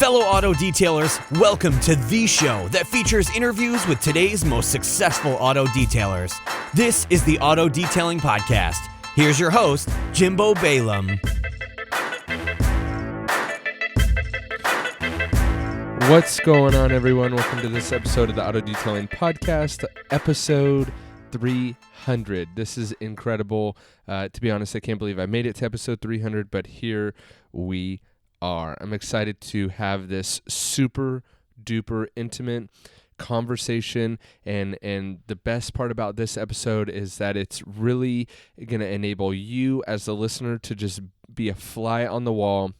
Fellow auto detailers, welcome to the show that features interviews with today's most successful auto detailers. This is the Auto Detailing Podcast. Here's your host, Jimbo Balaam. What's going on, everyone? Welcome to this episode of the Auto Detailing Podcast, episode 300. This is incredible. To be honest, I can't believe I made it to episode 300, but here we are. I'm excited to have this super duper intimate conversation, and the best part about this episode is that it's really going to enable you as a listener to just be a fly on the wall.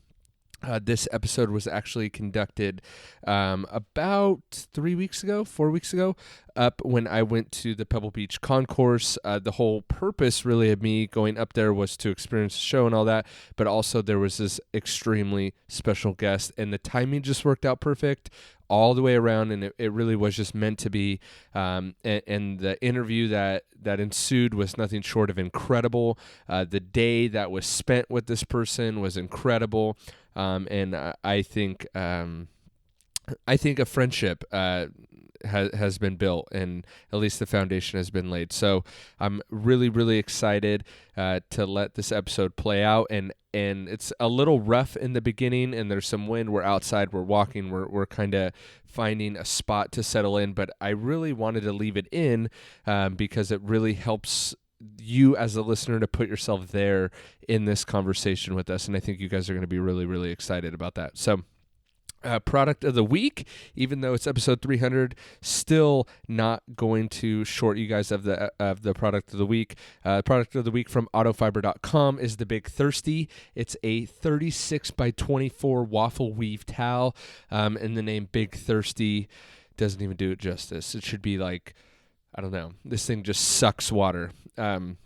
This episode was actually conducted about 4 weeks ago, up when I went to the Pebble Beach concourse. The whole purpose really of me going up there was to experience the show and all that, but also there was this extremely special guest, and the timing just worked out perfect all the way around, and it really was just meant to be. And the interview that ensued was nothing short of incredible. The day that was spent with this person was incredible. And I think a friendship has been built, and at least the foundation has been laid. So I'm really, really excited to let this episode play out. And it's a little rough in the beginning, and there's some wind. We're outside, we're walking, we're kind of finding a spot to settle in. But I really wanted to leave it in because it really helps you as a listener to put yourself there in this conversation with us. And I think you guys are going to be really, really excited about that. So product of the week, even though it's episode 300, still not going to short you guys of the product of the week. Product of the week from autofiber.com is the Big Thirsty. It's a 36 by 24 waffle weave towel. And the name Big Thirsty doesn't even do it justice. It should be like, I don't know, this thing just sucks water. And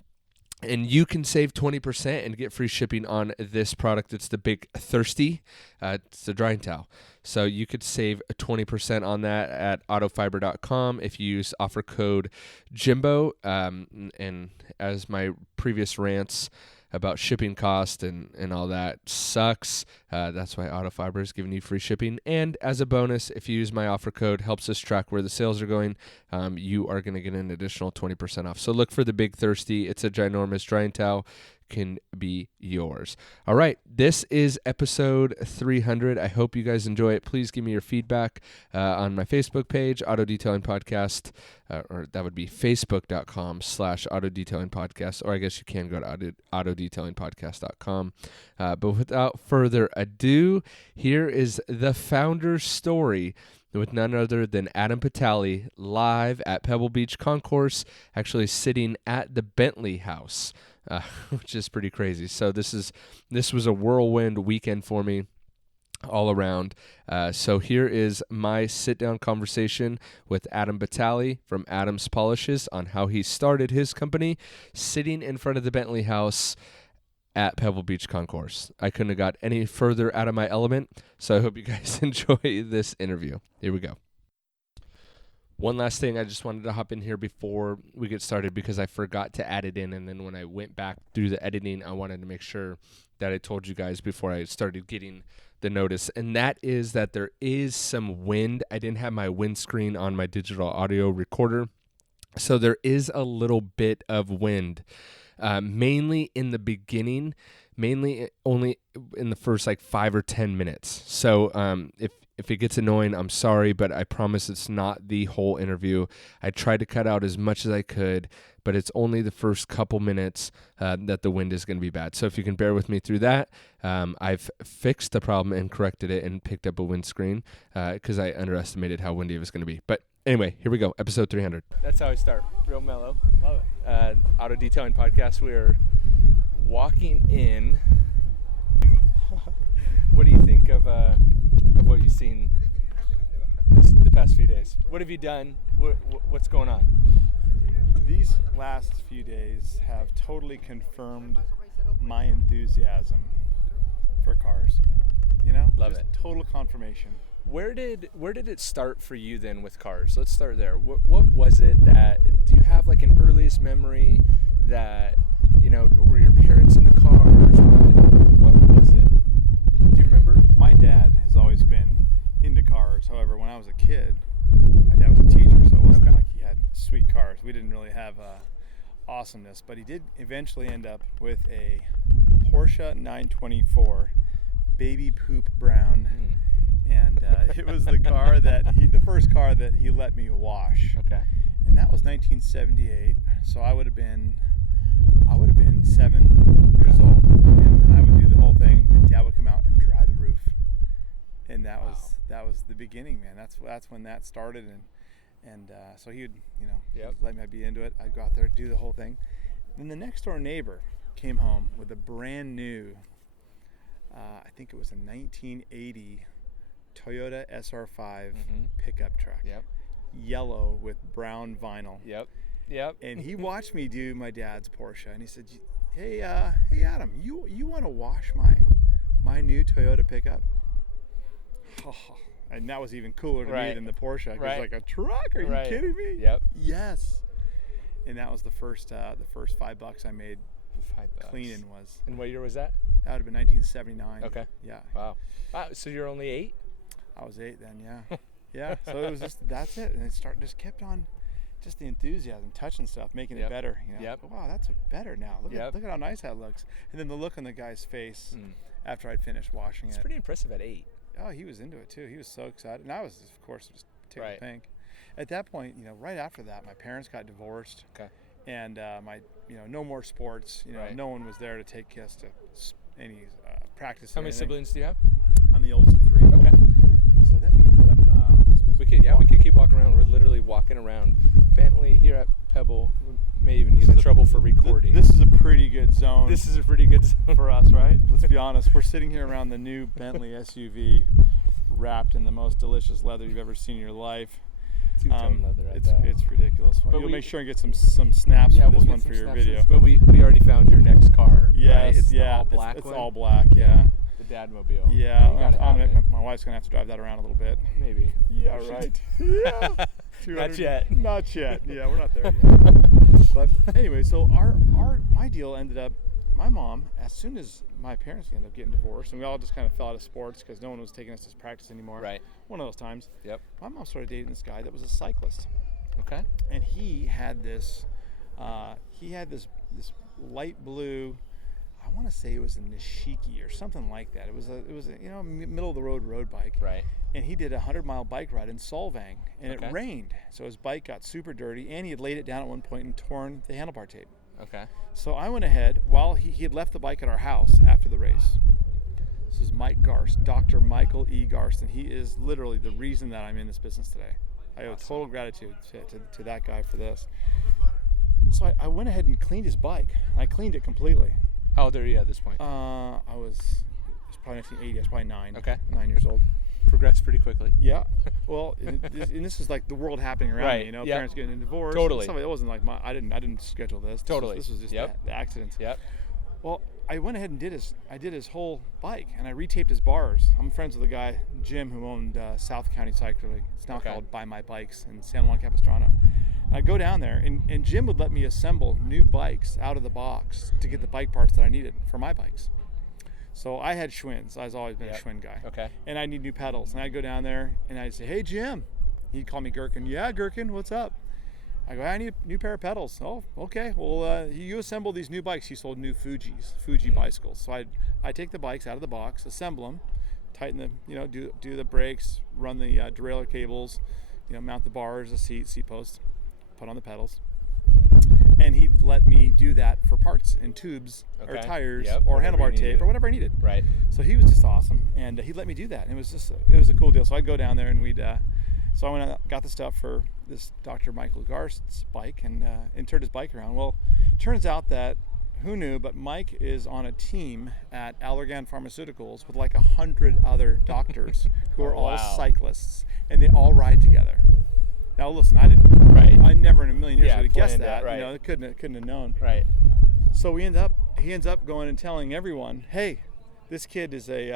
you can save 20% and get free shipping on this product. It's the Big Thirsty. It's a drying towel. So you could save 20% on that at autofiber.com if you use offer code Jimbo. And as my previous rants about shipping cost and all that sucks, that's why Autofiber is giving you free shipping. And as a bonus, if you use my offer code, helps us track where the sales are going, you are going to get an additional 20% off. So look for the Big Thirsty. It's a ginormous drying towel. Can be yours. All right, this is episode 300. I hope you guys enjoy it. Please give me your feedback on my Facebook page, Auto Detailing Podcast, or that would be facebook.com/Auto Detailing Podcast, or I guess you can go to autodetailingpodcast.com. But without further ado, here is the founder's story with none other than Adam Pitale, live at Pebble Beach Concourse, actually sitting at the Bentley House. Which is pretty crazy. So this was a whirlwind weekend for me all around. So here is my sit-down conversation with Adam Pitale from Adam's Polishes on how he started his company, sitting in front of the Bentley House at Pebble Beach Concourse. I couldn't have got any further out of my element, so I hope you guys enjoy this interview. Here we go. One last thing, I just wanted to hop in here before we get started because I forgot to add it in, and then when I went back through the editing, I wanted to make sure that I told you guys before I started getting the notice, and that is that there is some wind. I didn't have my windscreen on my digital audio recorder, so there is a little bit of wind, mainly in the beginning, mainly only in the first 5 or 10 minutes. So if it gets annoying, I'm sorry, but I promise it's not the whole interview. I tried to cut out as much as I could, but it's only the first couple minutes that the wind is going to be bad. So if you can bear with me through that, I've fixed the problem and corrected it and picked up a windscreen because I underestimated how windy it was going to be. But anyway, here we go, episode 300. That's how I start, real mellow. Love it. Auto Detailing Podcast. We're walking in. What do you think of what you've seen the past few days? What have you done? What's going on? These last few days have totally confirmed my enthusiasm for cars. Love just it. Total confirmation. Where did it start for you then with cars? Let's start there. What was it that, do you have an earliest memory that, were your parents into cars? What was it? Do you remember? My dad has always been I was a kid, my dad was a teacher, so it wasn't like he had sweet cars. We didn't really have awesomeness, but he did eventually end up with a Porsche 924 baby poop brown. And it was the first car that he let me wash. Okay. And that was 1978. So I would have been 7 years old, and I would do the whole thing. And Dad would come out and dry the roof, and that was the beginning, man. That's when that started, and so he would he'd let me be into it. I'd go out there, do the whole thing. Then the next door neighbor came home with a brand new, I think it was a 1980 Toyota SR5 pickup truck. Yep. Yellow with brown vinyl. Yep. And he watched me do my dad's Porsche, and he said, "Hey, Adam, you want to wash my new Toyota pickup?" Oh, and that was even cooler to me than the Porsche. It was like a truck. Are you kidding me? Yep. Yes. And that was the first $5 I made. $5 Cleaning was. And what year was that? That would have been 1979. Okay. Yeah. Wow. So you're only 8? I was 8 then. Yeah. Yeah. So it was that's it, and it just kept on. Just the enthusiasm, touching stuff, making it better. Wow, that's better now. Look at how nice that looks. And then the look on the guy's face after I'd finished washing It's pretty impressive at 8. Oh, he was into it too. He was so excited, and I was, of course, just tickled pink. At that point, right after that, my parents got divorced. Okay. And no more sports. No one was there to take us to any practice. How many siblings do you have? I'm the oldest of 3. Okay. So then we ended up. We could keep walking around. We're literally walking around Bentley here at Pebble. We may even get in trouble for recording. This is a pretty good zone. This is a pretty good zone for us, right? Let's be honest. We're sitting here around the new Bentley SUV, wrapped in the most delicious leather you've ever seen in your life. 2-tone leather. It's ridiculous. But you'll make sure and get some snaps for this one for your video. But we already found your next car. Yes, right? It's the all black it's one. all black. Yeah. The Dadmobile. Yeah. My wife's gonna have to drive that around a little bit. Maybe. Yeah. Right. Yeah. Not yet. Not yet. Yeah, we're not there yet. But anyway, so my deal ended up. My mom, as soon as my parents ended up getting divorced, and we all just kind of fell out of sports because no one was taking us to practice anymore. Right. One of those times. Yep. My mom started dating this guy that was a cyclist. Okay. And he had this light blue. I want to say it was a Nishiki or something like that. It was a middle of the road bike. Right. And he did a 100-mile bike ride in Solvang, and it rained, so his bike got super dirty, and he had laid it down at one point and torn the handlebar tape. Okay. So I went ahead while he had left the bike at our house after the race. This is Mike Garst, Dr. Michael E. Garston. He is literally the reason that I'm in this business today. I owe total gratitude to that guy for this. So I went ahead and cleaned his bike. I cleaned it completely. How old are you at this point? It was probably 1980. I was probably 9. Okay. 9 years old. Progressed pretty quickly. Yeah. Well, and this is like the world happening around me. Parents getting a divorce. Totally. It wasn't like I didn't schedule this. Totally. This was just the accident. Yep. Well, I went ahead and did his whole bike, and I retaped his bars. I'm friends with a guy, Jim, who owned South County Cycling. It's now called Buy My Bikes in San Juan Capistrano. And I'd go down there, and Jim would let me assemble new bikes out of the box to get the bike parts that I needed for my bikes. So I had Schwinn's. I've always been a Schwinn guy. Okay. And I need new pedals. And I'd go down there, and I'd say, "Hey, Jim." He'd call me Gherkin. "Yeah, Gherkin, what's up?" I go, "I need a new pair of pedals." "Oh, okay. Well, you assemble these new bikes." He sold new Fuji bicycles. So I'd take the bikes out of the box, assemble them, tighten them, do the brakes, run the derailleur cables, mount the bars, the seat posts, put on the pedals. And he'd let me do that for parts and tubes or tires or handlebar tape or whatever I needed. Right. So he was just awesome, and he'd let me do that. And it was a cool deal. So I'd go down there, and so I went and got the stuff for this Dr. Michael Garst's bike and turned his bike around. Well, turns out that, who knew, but Mike is on a team at Allergan Pharmaceuticals with like 100 other doctors who are all cyclists, and they all ride together. Now listen, I didn't. Right. I never in a million years would have guessed that. Right. Couldn't have known. Right. So he ends up going and telling everyone, "Hey, this kid is a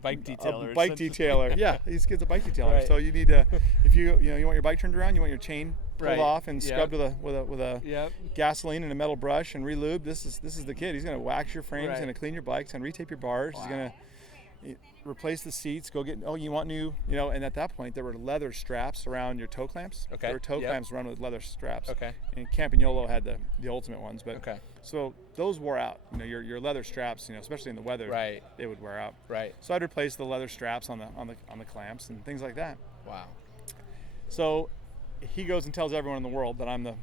bike detailer." A bike detailer. Yeah, this kid's a bike detailer. Right. So you need to, if you want your bike turned around, you want your chain pulled off and scrubbed with a gasoline and a metal brush and relubed. This is the kid. He's gonna wax your frames, he's gonna clean your bikes and retape your bars. Wow. replace the seats, go get, you want new, and at that point there were leather straps around your toe clamps. Okay. There were toe clamps run with leather straps. Okay. And Campagnolo had the ultimate ones, but Okay. so those wore out. Your leather straps, especially in the weather, Right. they would wear out. Right. So I'd replace the leather straps on the clamps and things like that. Wow. So he goes and tells everyone in the world that I'm the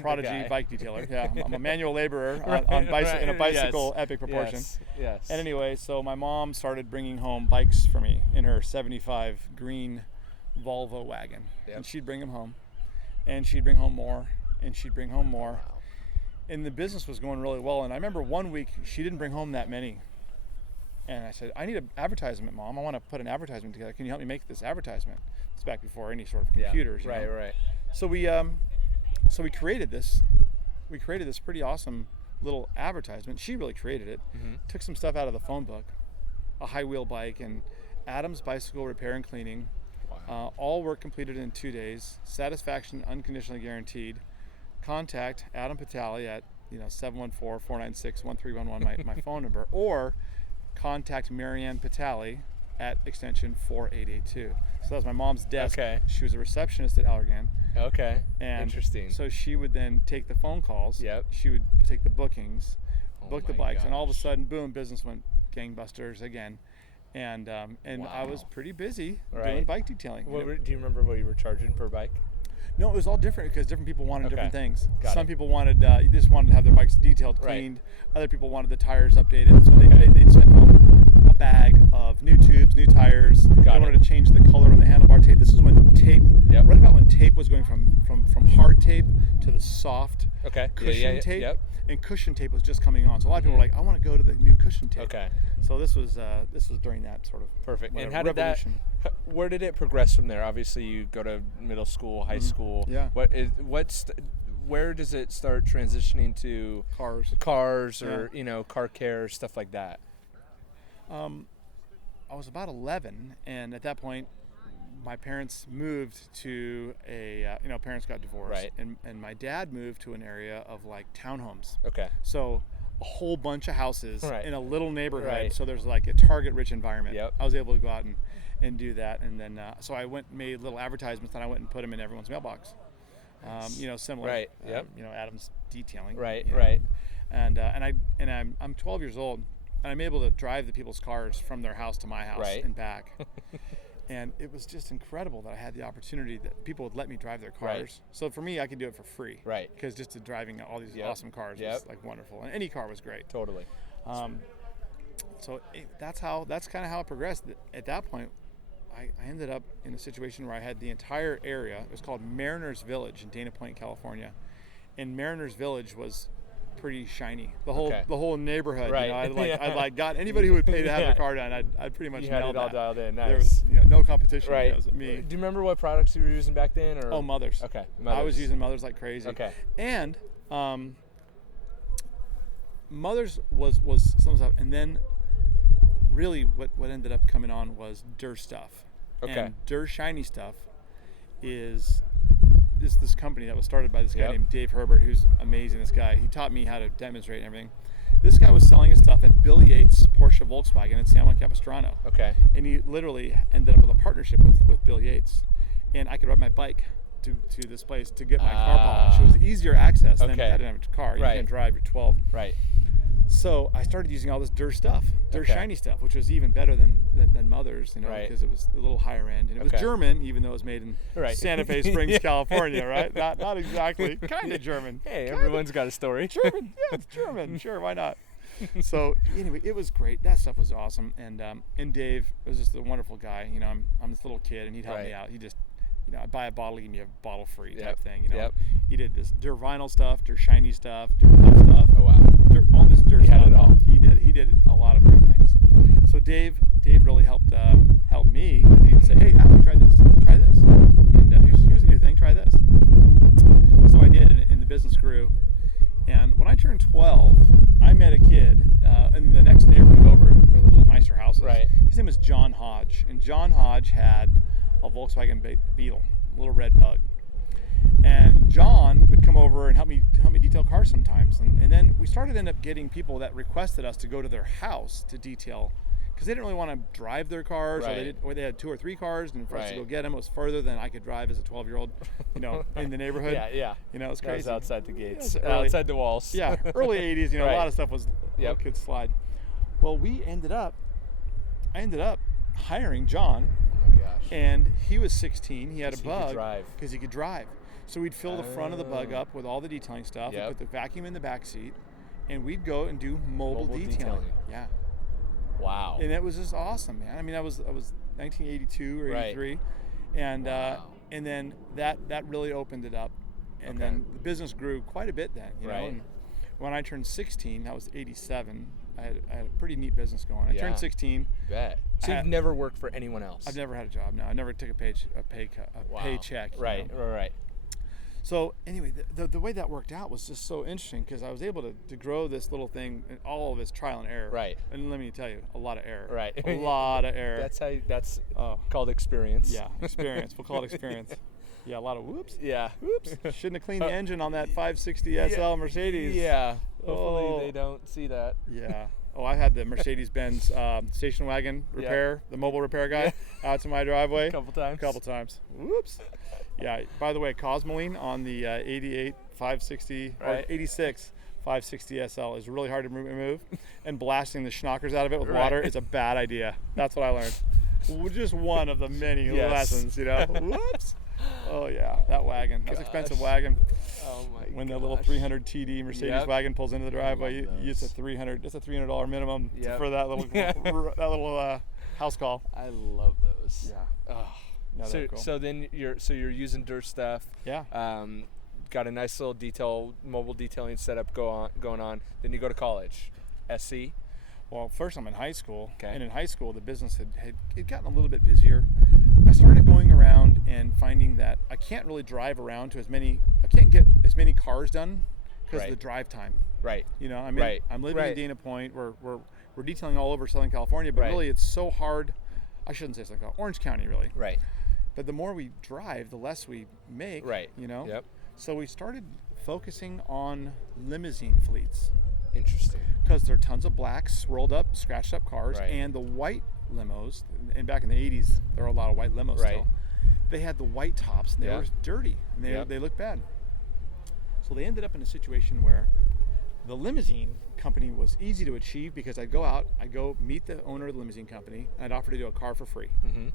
prodigy bike detailer. Yeah, I'm a manual laborer in a bicycle epic proportion. Yes. And anyway, so my mom started bringing home bikes for me in her 75 green Volvo wagon. Yep. And she'd bring them home. And she'd bring home more. And she'd bring home more. Wow. And the business was going really well. And I remember one week she didn't bring home that many. And I said, I need an advertisement, Mom. I want to put an advertisement together. Can you help me make this advertisement? It's back before any sort of computers. Right. So we created this. We created this pretty awesome little advertisement. She really created it. Mm-hmm. Took some stuff out of the phone book, a high wheel bike, and Adam's bicycle repair and cleaning. Wow. All work completed in 2 days. Satisfaction unconditionally guaranteed. Contact Adam Pitale at 714-496-1311, my phone number, or contact Marianne Pitale at extension 4882. So that was my mom's desk. Okay. She was a receptionist at Allergan. Okay. And interesting. So she would then take the phone calls. Yep. She would take the bookings, book the my bikes, and all of a gosh. sudden, boom, business went gangbusters again. And I was Wow. pretty busy doing Right. bike detailing. Do you remember what you were charging per bike? No, it was all different because different people wanted different things. Got Some it. people wanted just wanted to have their bikes detailed, Right. cleaned. Other people wanted the tires updated, so they'd send home a bag of new tubes, new tires. They wanted to change the color on the handlebar tape. This is when tape, Yep. right about when tape was going from hard tape to the soft Okay. cushion tape. Yep. And cushion tape was just coming on. So a lot of people were like, I want to go to the new cushion tape. Okay. So this was during that sort of Perfect. whatever, And how did revolution. where did it progress from there? Obviously, you go to middle school, high school. Yeah. Where does it start transitioning to Cars. or car care, stuff like that? I was about 11, and at that point, my parents moved to parents got divorced, Right. and my dad moved to an area of like townhomes. Okay. So a whole bunch of houses Right. in a little neighborhood. Right. So there's like a Target-rich environment. Yep. I was able to go out and do that, and then so I went and made little advertisements, and I went and put them in everyone's mailbox. Similar. Right. Yep. Adam's detailing. Right. you know. Right. And I'm 12 years old, and I'm able to drive the people's cars from their house to my house Right. and back. And it was just incredible that I had the opportunity that people would let me drive their cars. Right. So for me, I could do it for free. Right. Because just driving all these Yep. awesome cars Yep. was like wonderful, and any car was great. Totally. So that's kind of how it progressed. At that point, I ended up in a situation where I had the entire area. It was called Mariners Village in Dana Point, California, and Mariners Village was pretty shiny. The whole neighborhood. Right. I got anybody who would pay to have their car done. I'd pretty much You had nailed it all that. dialed in. Nice. There was no competition. Right. It was me. Do you remember what products you were using back then? Or Mothers. Okay. I was using Mothers like crazy. Okay. And Mothers was some stuff, and then really what ended up coming on was Dur stuff. Okay. And Dur shiny stuff is this company that was started by this guy Yep. named Dave Herbert, who's amazing. This guy, he taught me how to demonstrate and everything. This guy was selling his stuff at Bill Yates Porsche Volkswagen in San Juan Capistrano. Okay. And he literally ended up with a partnership with Bill Yates, and I could ride my bike to this place to get my car polished. It was easier access than Okay. I didn't have a car. You Right. can't drive. You're 12. Right. So I started using all this Dur stuff, Dur Okay. shiny stuff, which was even better than Mothers, Right. because it was a little higher end, and it was Okay. German, even though it was made in Right. Santa Fe Springs, California, right? Not exactly, kind of German. Hey, everyone's got a story. German, yeah, it's German. Sure, why not? So anyway, it was great. That stuff was awesome, and Dave was just a wonderful guy. I'm this little kid, and he'd help me Right. out. He just, I'd buy a bottle, he'd give me a bottle free type Yep. thing. Yep. He did this Dur vinyl stuff, Dur shiny stuff, Dur tough stuff. Oh wow. All this Dur He stuff. had it all. He did a lot of great things. So Dave really helped me, because he'd say, hey, Adam, try this, and here's a new thing, try this. So I did, and the business grew. And when I turned 12, I met a kid in the next neighborhood over, there were little nicer houses. Right. His name was John Hodge, and John Hodge had a Volkswagen Beetle, a little red bug. And John would come over and help me detail cars sometimes, and then we started end up getting people that requested us to go to their house to detail because they didn't really want to drive their cars, Right. or they had 2 or 3 cars, and for us to Right. go get them, it was further than I could drive as a 12-year-old, in the neighborhood. Yeah. You know, it's That was crazy. outside the gates, Yeah, early- outside the walls. Yeah, early 80s, a Right. lot of stuff was Yep. could slide. Well, I ended up hiring John, Oh my gosh. and he was 16. He had a 'Cause he could bug drive. because he could drive. So we'd fill the front of the bug Oh. up with all the detailing stuff, Yep. and put the vacuum in the back seat, and we'd go and do mobile detailing. detailing. Yeah. Wow. And it was just awesome, man. I mean, I was 1982 or Right. 83, and Wow. and then that really opened it up, and Okay. then the business grew quite a bit then. You know, Right. and when I turned 16, that was 87. I had a pretty neat business going. I Yeah. turned 16. Bet. So I- you've never worked for anyone else? I've never had a job. No, I never took a Wow. paycheck. you Right. know. Right. So anyway, the way that worked out was just so interesting because I was able to grow this little thing, and all of it's trial and error. Right. And let me tell you, a lot of error. Right. A lot of error. That's Oh. called experience. Yeah, experience. We'll call it experience. Yeah, a lot of whoops. Yeah. Whoops. Shouldn't have cleaned the engine on that 560 SL Mercedes. Yeah. Hopefully Oh. they don't see that. Yeah. Oh, I had the Mercedes-Benz station wagon repair, the mobile repair guy, out to my driveway. A couple times. Whoops. Yeah. By the way, Cosmoline on the 88 560 Right. or 86 560 SL is really hard to remove, and blasting the schnockers out of it with Right. water is a bad idea. That's what I learned. Just one of the many Yes. lessons, Whoops. Oh yeah, that wagon. That's an expensive Gosh. wagen. Oh my When the gosh. little 300 TD Mercedes Yep. wagon pulls into the driveway, love it's a those. $300 minimum Yep. for that little house call. I love those. Yeah. Oh. No, So, they're cool. so then you're using dirt stuff. Yeah. Got a nice little mobile detailing setup going on. Then you go to college, SC. Well, first I'm in high school, Okay. and in high school the business had gotten a little bit busier. I started going around and finding that I can't really drive around to I can't get as many cars done because Right. of the drive time. Right. Right. I'm living Right. in Dana Point. We're detailing all over Southern California, but Right. really it's so hard. I shouldn't say Southern California, Orange County really. Right. But the more we drive, the less we make. Right. You know. Yep. So we started focusing on limousine fleets Interesting. because there are tons of black, swirled up, scratched up cars, Right. and the white limos. And back in the 80s, there were a lot of white limos Right. still. They had the white tops, and they Yeah. were dirty, and Yep. they looked bad. So they ended up in a situation where the limousine company was easy to achieve because I'd go meet the owner of the limousine company, and I'd offer to do a car for free. Mm-hmm.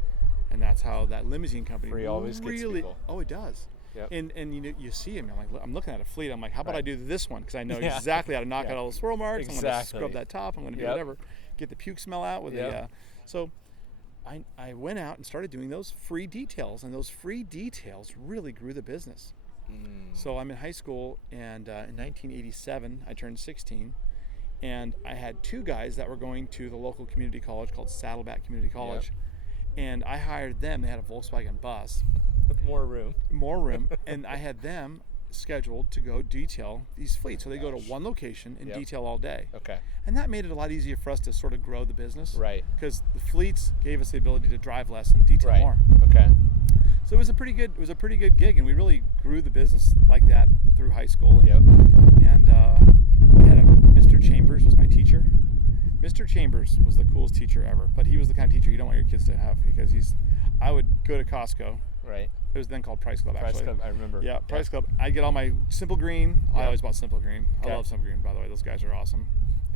And that's how that limousine company Free always gets people. Oh, it does. Yep. And you see him. I'm looking at a fleet. I'm like, how about Right. I do this one? Because I know Yeah. exactly how to knock Yeah. out all the swirl marks. I'm going to Exactly. scrub that top. I'm going to do Yep. whatever. Get the puke smell out with Yep. the. So I went out and started doing those free details, and those free details really grew the business. So I'm in high school, and in 1987 I turned 16, and I had 2 guys that were going to the local community college called Saddleback Community College, and I hired them. They had a Volkswagen bus, More room. more room, and I had them scheduled to go detail these fleets. So they go to one location and Yep. detail all day, Okay. and that made it a lot easier for us to sort of grow the business, Right. because the fleets gave us the ability to drive less and detail Right. more. Okay. So it was a pretty good gig, and we really grew the business like that through high school. And, Yep. and I had Mr. Chambers was my teacher. Mr. Chambers was the coolest teacher ever, but he was the kind of teacher you don't want your kids to have, because I would go to Costco. Right. It was then called Price Club, Price actually. Club, I remember. Yeah, Price Club. I get all my Simple Green. I Yeah. always bought Simple Green. Okay. I love Simple Green, by the way. Those guys are awesome.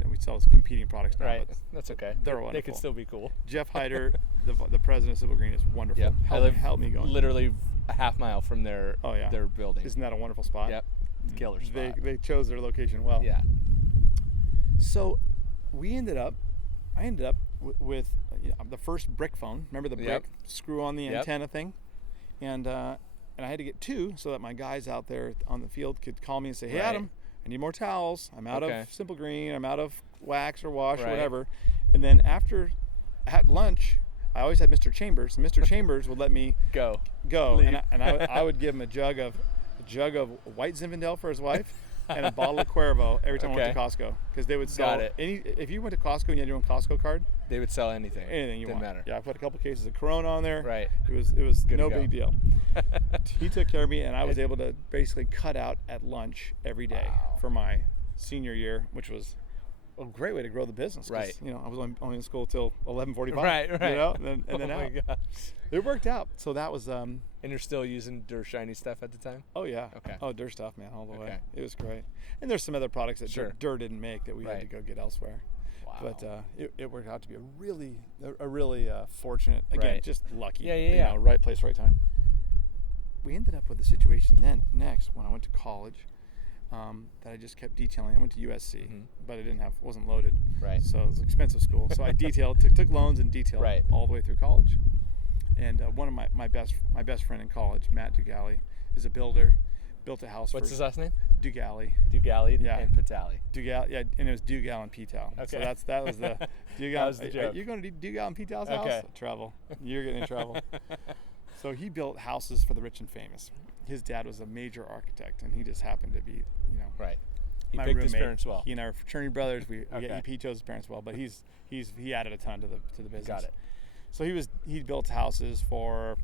We sell competing products now. Right. But That's okay. they're They wonderful. can still be cool. Jeff Hyder, the president of Simple Green, is wonderful. Yep. I live Help me go. literally a half mile from their Oh, yeah. their building. Isn't that a wonderful spot? Yep. Killer spot. They chose their location well. Yeah. So I ended up with the first brick phone. Remember the brick Yep. screw on the Yep. antenna thing? And I had to get 2 so that my guys out there on the field could call me and say, hey, Right. Adam, I need more towels. I'm out Okay. of Simple Green. I'm out of wax or wash or Right. whatever. And then at lunch, I always had Mr. Chambers. And Mr. Chambers would let me Go. go, Leave. and I would give him a jug of white Zinfandel for his wife and a bottle of Cuervo every time I went to Costco, because they would sell Got it. if you went to Costco and you had your own Costco card, They would sell anything. anything you Didn't want. matter. Yeah, I put a couple cases of Corona on there. Right. It was Good to no go. big deal. He took care of me, and I was able to basically cut out at lunch every day Wow. for my senior year, which was a great way to grow the business. Right. You know, I was only in school till 11:45. Right. You know, and then oh my out. gosh. It worked out. So that was. And you're still using Dirt Shiny stuff at the time? Oh yeah. Okay. Oh, Dirt stuff, man, all the way. Okay. It was great. And there's some other products that Sure. Dirt didn't make that we had to Right. go get elsewhere. Wow. But it worked out to be a really fortunate, again, Right. just lucky. Yeah. You know, right place, right time. We ended up with a situation then next when I went to college that I just kept detailing. I went to USC, but I wasn't loaded. Right. So it was an expensive school. So I detailed, took loans and detailed Right. all the way through college. And one of my best friend in college, Matt Dugali, is a builder. Built a house. What's for his last name? Dugali. Dugali Yeah. and Pitale. Dugal, yeah, and it was Dugal and Pitale. Okay. So that was the Dugal. That was the joke. You're going to Dugal and Pitale's Okay. house? Trouble. You're getting in trouble. So he built houses for the rich and famous. His dad was a major architect, and he just happened to be, you know, Right. He my picked roommate. his parents well. He and I are fraternity brothers. Okay. He chose his parents well, but he added a ton to the business. Got it. So he built houses for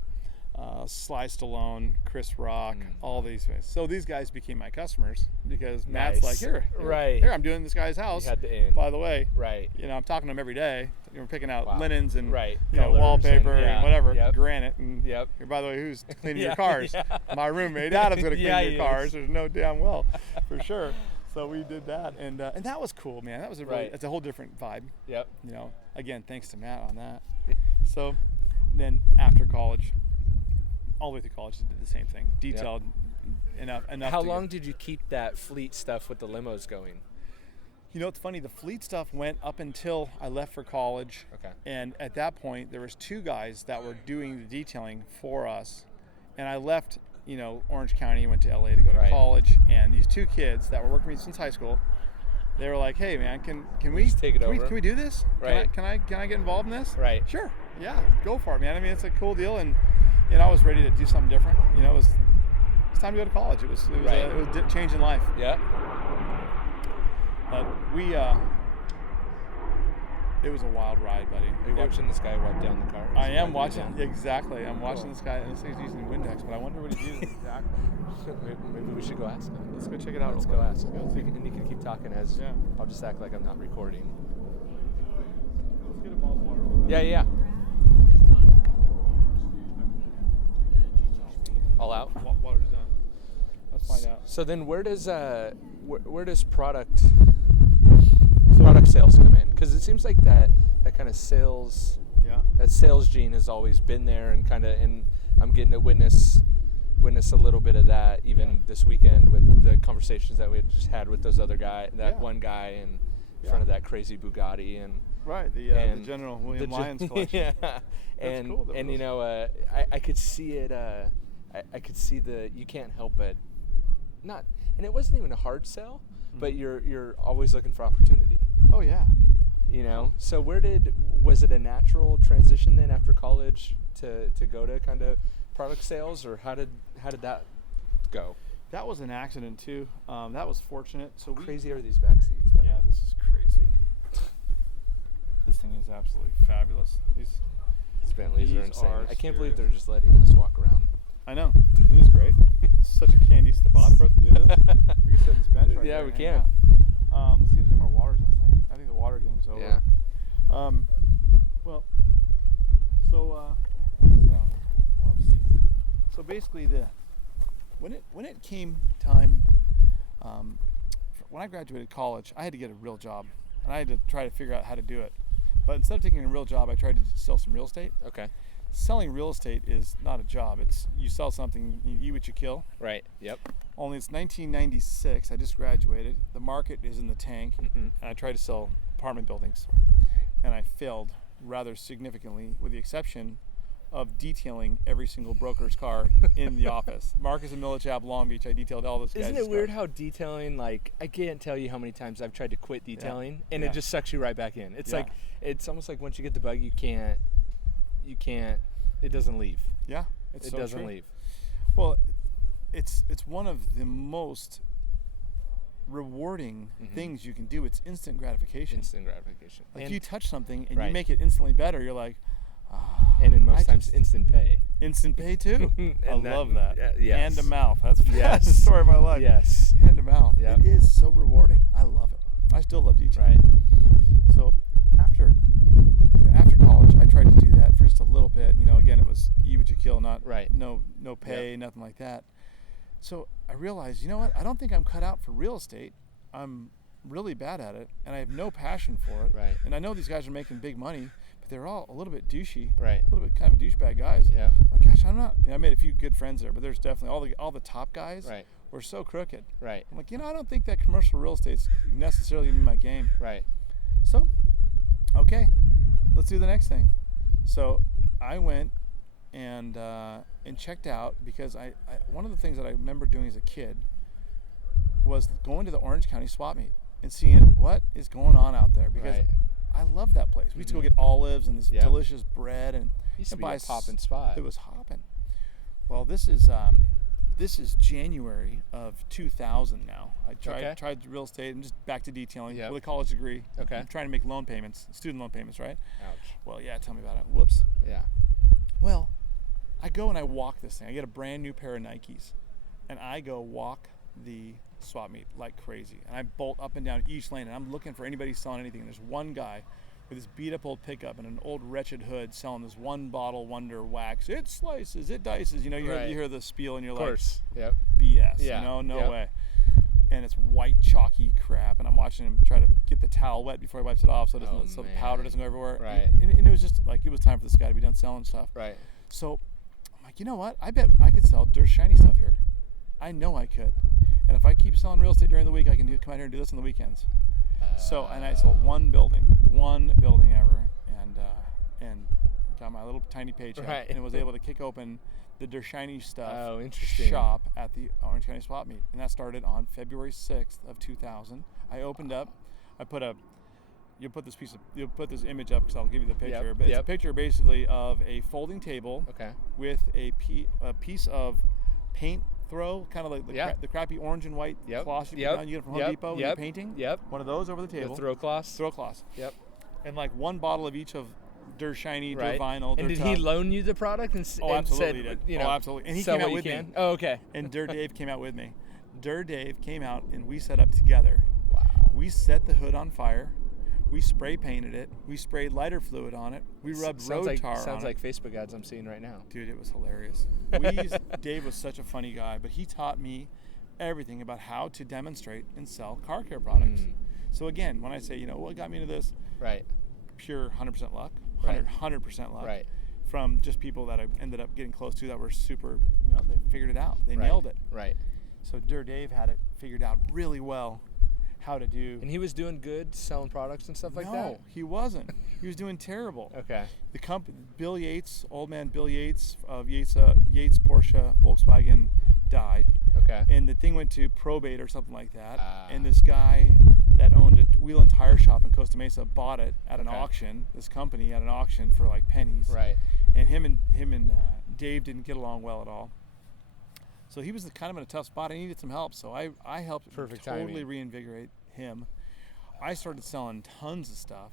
Sly Stallone, Chris Rock, all these guys. So these guys became my customers because Matt's Nice. like, here, Right. I'm doing this guy's house. You had the in. By the way, Right. you know, I'm talking to him every day. We're picking out Wow. linens and Right. you know, Colors wallpaper and- yeah. and whatever, Yep. granite. And Yep. here, by the way, who's cleaning Yeah, your cars? yeah. My roommate Adam's gonna clean Yeah, your he cars. is. There's no damn well, for sure. So we did that, and that was cool, man. That was it's a whole different vibe. Yep. You know, again, thanks to Matt on that. So then after college, all the way through college, I did the same thing. Detailed enough. How long did you keep that fleet stuff with the limos going? You know, it's funny. The fleet stuff went up until I left for college. Okay. And at that point, there was 2 guys that were doing the detailing for us. And I left, you know, Orange County, went to LA to go to Right. college. And these 2 kids that were working with me since high school, they were like, "Hey, man, can we just take it over? Can we do this? Right. Can I get involved in this?" Right. Sure. Yeah. Go for it, man. I mean, it's a cool deal, and you know, I was ready to do something different. You know, it was time to go to college. It was Right. it was a change in life. Yeah. But it was a wild ride, buddy. Are you watching this guy wipe down the car? I Is he am wiping it watching. down? Exactly. I'm watching this guy, and this guy's using Windex, but I wonder what he's using exactly. Maybe we should go ask him. Let's go check it out. Let's real go quick. ask him. And you can keep talking as Yeah. I'll just act like I'm not recording. Let's get a bottle of water. Yeah. All out. Water's done. Let's find out. So then, where does product sales come in? Because it seems like that kind of sales, Yeah. that sales gene has always been there, and I'm getting to witness a little bit of that even this weekend with the conversations that we had just had with those other one guy in front of that crazy Bugatti and. Right. The General William Lyons collection. Yeah. And cool, though, and those. you know, I could see it. I could see you can't help but not, and it wasn't even a hard sell, but you're always looking for opportunity. Oh yeah. You know, so was it a natural transition then after college to go to kind of product sales, or how did that go? That was an accident too. That was fortunate. So Crazy are these back seats? by the Yeah, way? this is crazy. This thing is absolutely fabulous. These Bentleys are these insane. are I can't believe serious. they're just letting us walk around. I know. It is great. It's such a candy spot for us to do this. We can sit on this bench right Yeah, there we and can. hang out. Let's see if there's any more waters in this thing. I think the water game's over. Yeah. Well, so we'll have a seat. So basically, when it came time, when I graduated college, I had to get a real job, and I had to try to figure out how to do it. But instead of taking a real job, I tried to sell some real estate. Okay. Selling real estate is not a job. It's you sell something, you eat what you kill. Right. Yep. Only it's 1996. I just graduated. The market is in the tank, and I tried to sell apartment buildings, and I failed rather significantly, with the exception of detailing every single broker's car in the office. Marcus and Millichap, Long Beach. I detailed all those guys. Isn't it weird how detailing, like, I can't tell you how many times I've tried to quit detailing, and Yeah. it just sucks you right back in. It's Yeah. like, it's almost like once you get the bug, you can't, it doesn't leave. Yeah, it's It so doesn't true. leave. Well, it's one of the most rewarding things you can do. It's instant gratification. Instant gratification. Like and, you touch something and Right. you make it instantly better. You're like, and in most I times, just- instant pay. instant pay too. I And that- love that. yes. Hand to mouth. That's Yes. the story of my life. Yes. Hand to mouth. Yep. It is so rewarding. I love it. I still love detailing. Right. So after college, I tried to do that for just a little bit. Again, it was eat what you kill, not no pay, nothing like that. So I realized, you know what? I don't think I'm cut out for real estate. I'm really bad at it, and I have no passion for it. Right. And I know these guys are making big money, but they're all a little bit douchey. Right. A little bit kind of douchebag guys. Yeah. Like, gosh, I'm not. I made a few good friends there, but there's definitely all the top guys. Right. Were so crooked. Right. I'm like, I don't think that commercial real estate's necessarily in my game. Right. So, okay, let's do the next thing. So I went and checked out, because I one of the things that I remember doing as a kid was going to the Orange County swap meet and seeing what is going on out there, because I love that place. We used to go get olives and this delicious bread, and used to be buy a poppin' spot. It was hopping. Well, this is January of 2000 now. I tried real estate and just back to detailing with a college degree. Okay. I'm trying to make student loan payments, right? Ouch. Well, yeah, tell me about it. Whoops. Yeah. Well, I go and I walk this thing. I get a brand new pair of Nikes, and I go walk the swap meet like crazy. And I bolt up and down each lane, and I'm looking for anybody selling anything. And there's one guy with this beat up old pickup and an old wretched hood selling this one bottle wonder wax. It slices, it dices. You hear the spiel, and you're like, Yep. BS. Yeah. No way. And it's white chalky crap, and I'm watching him try to get the towel wet before he wipes it off, so the powder doesn't go everywhere. Right. And it was just like, it was time for this guy to be done selling stuff. Right. So I'm like, you know what? I bet I could sell dirt shiny stuff here. I know I could. And if I keep selling real estate during the week, I can come out here and do this on the weekends. And I sold one building ever, and got my little tiny paycheck, and was able to kick open the Der Shiny stuff shop at the Orange County Swap Meet, and that started on February 6th of 2000. I opened up. You'll put this image up because I'll give you the picture. But it's a picture basically of a folding table with a piece of paint throw, kind of like the crappy orange and white cloths you get from Home Depot when you're painting. One of those over the table. The throw cloths. Yep. And like one bottle of each of Dirt Shiny, Dirt Vinyl, and Dirt did he loan you the product and said, absolutely. Absolutely. And he came out with me. Oh, okay. And Dirt Dave came out with me. Dirt Dave came out, and we set up together. Wow. We set the hood on fire. We spray painted it. We sprayed lighter fluid on it. We rubbed road tar on it. Sounds like Facebook ads I'm seeing right now. Dude, it was hilarious. Dave was such a funny guy, but he taught me everything about how to demonstrate and sell car care products. So again, when I say, what got me into this? Right. Pure 100% luck. 100% luck. Right. From just people that I ended up getting close to that were super, they figured it out. They nailed it. Right. So Dirt Dave had it figured out really well how to do. And he was doing good, selling products and stuff like that? No, he wasn't. He was doing terrible. Okay. The company, Bill Yates, old man Bill Yates of Yates Porsche Volkswagen, died. Okay. And the thing went to probate or something like that. And this guy that owned a wheel and tire shop in Costa Mesa bought it at an auction. This company at an auction for like pennies. Right. And him and Dave didn't get along well at all. So he was kind of in a tough spot. I needed some help, so I helped totally reinvigorate him. I started selling tons of stuff.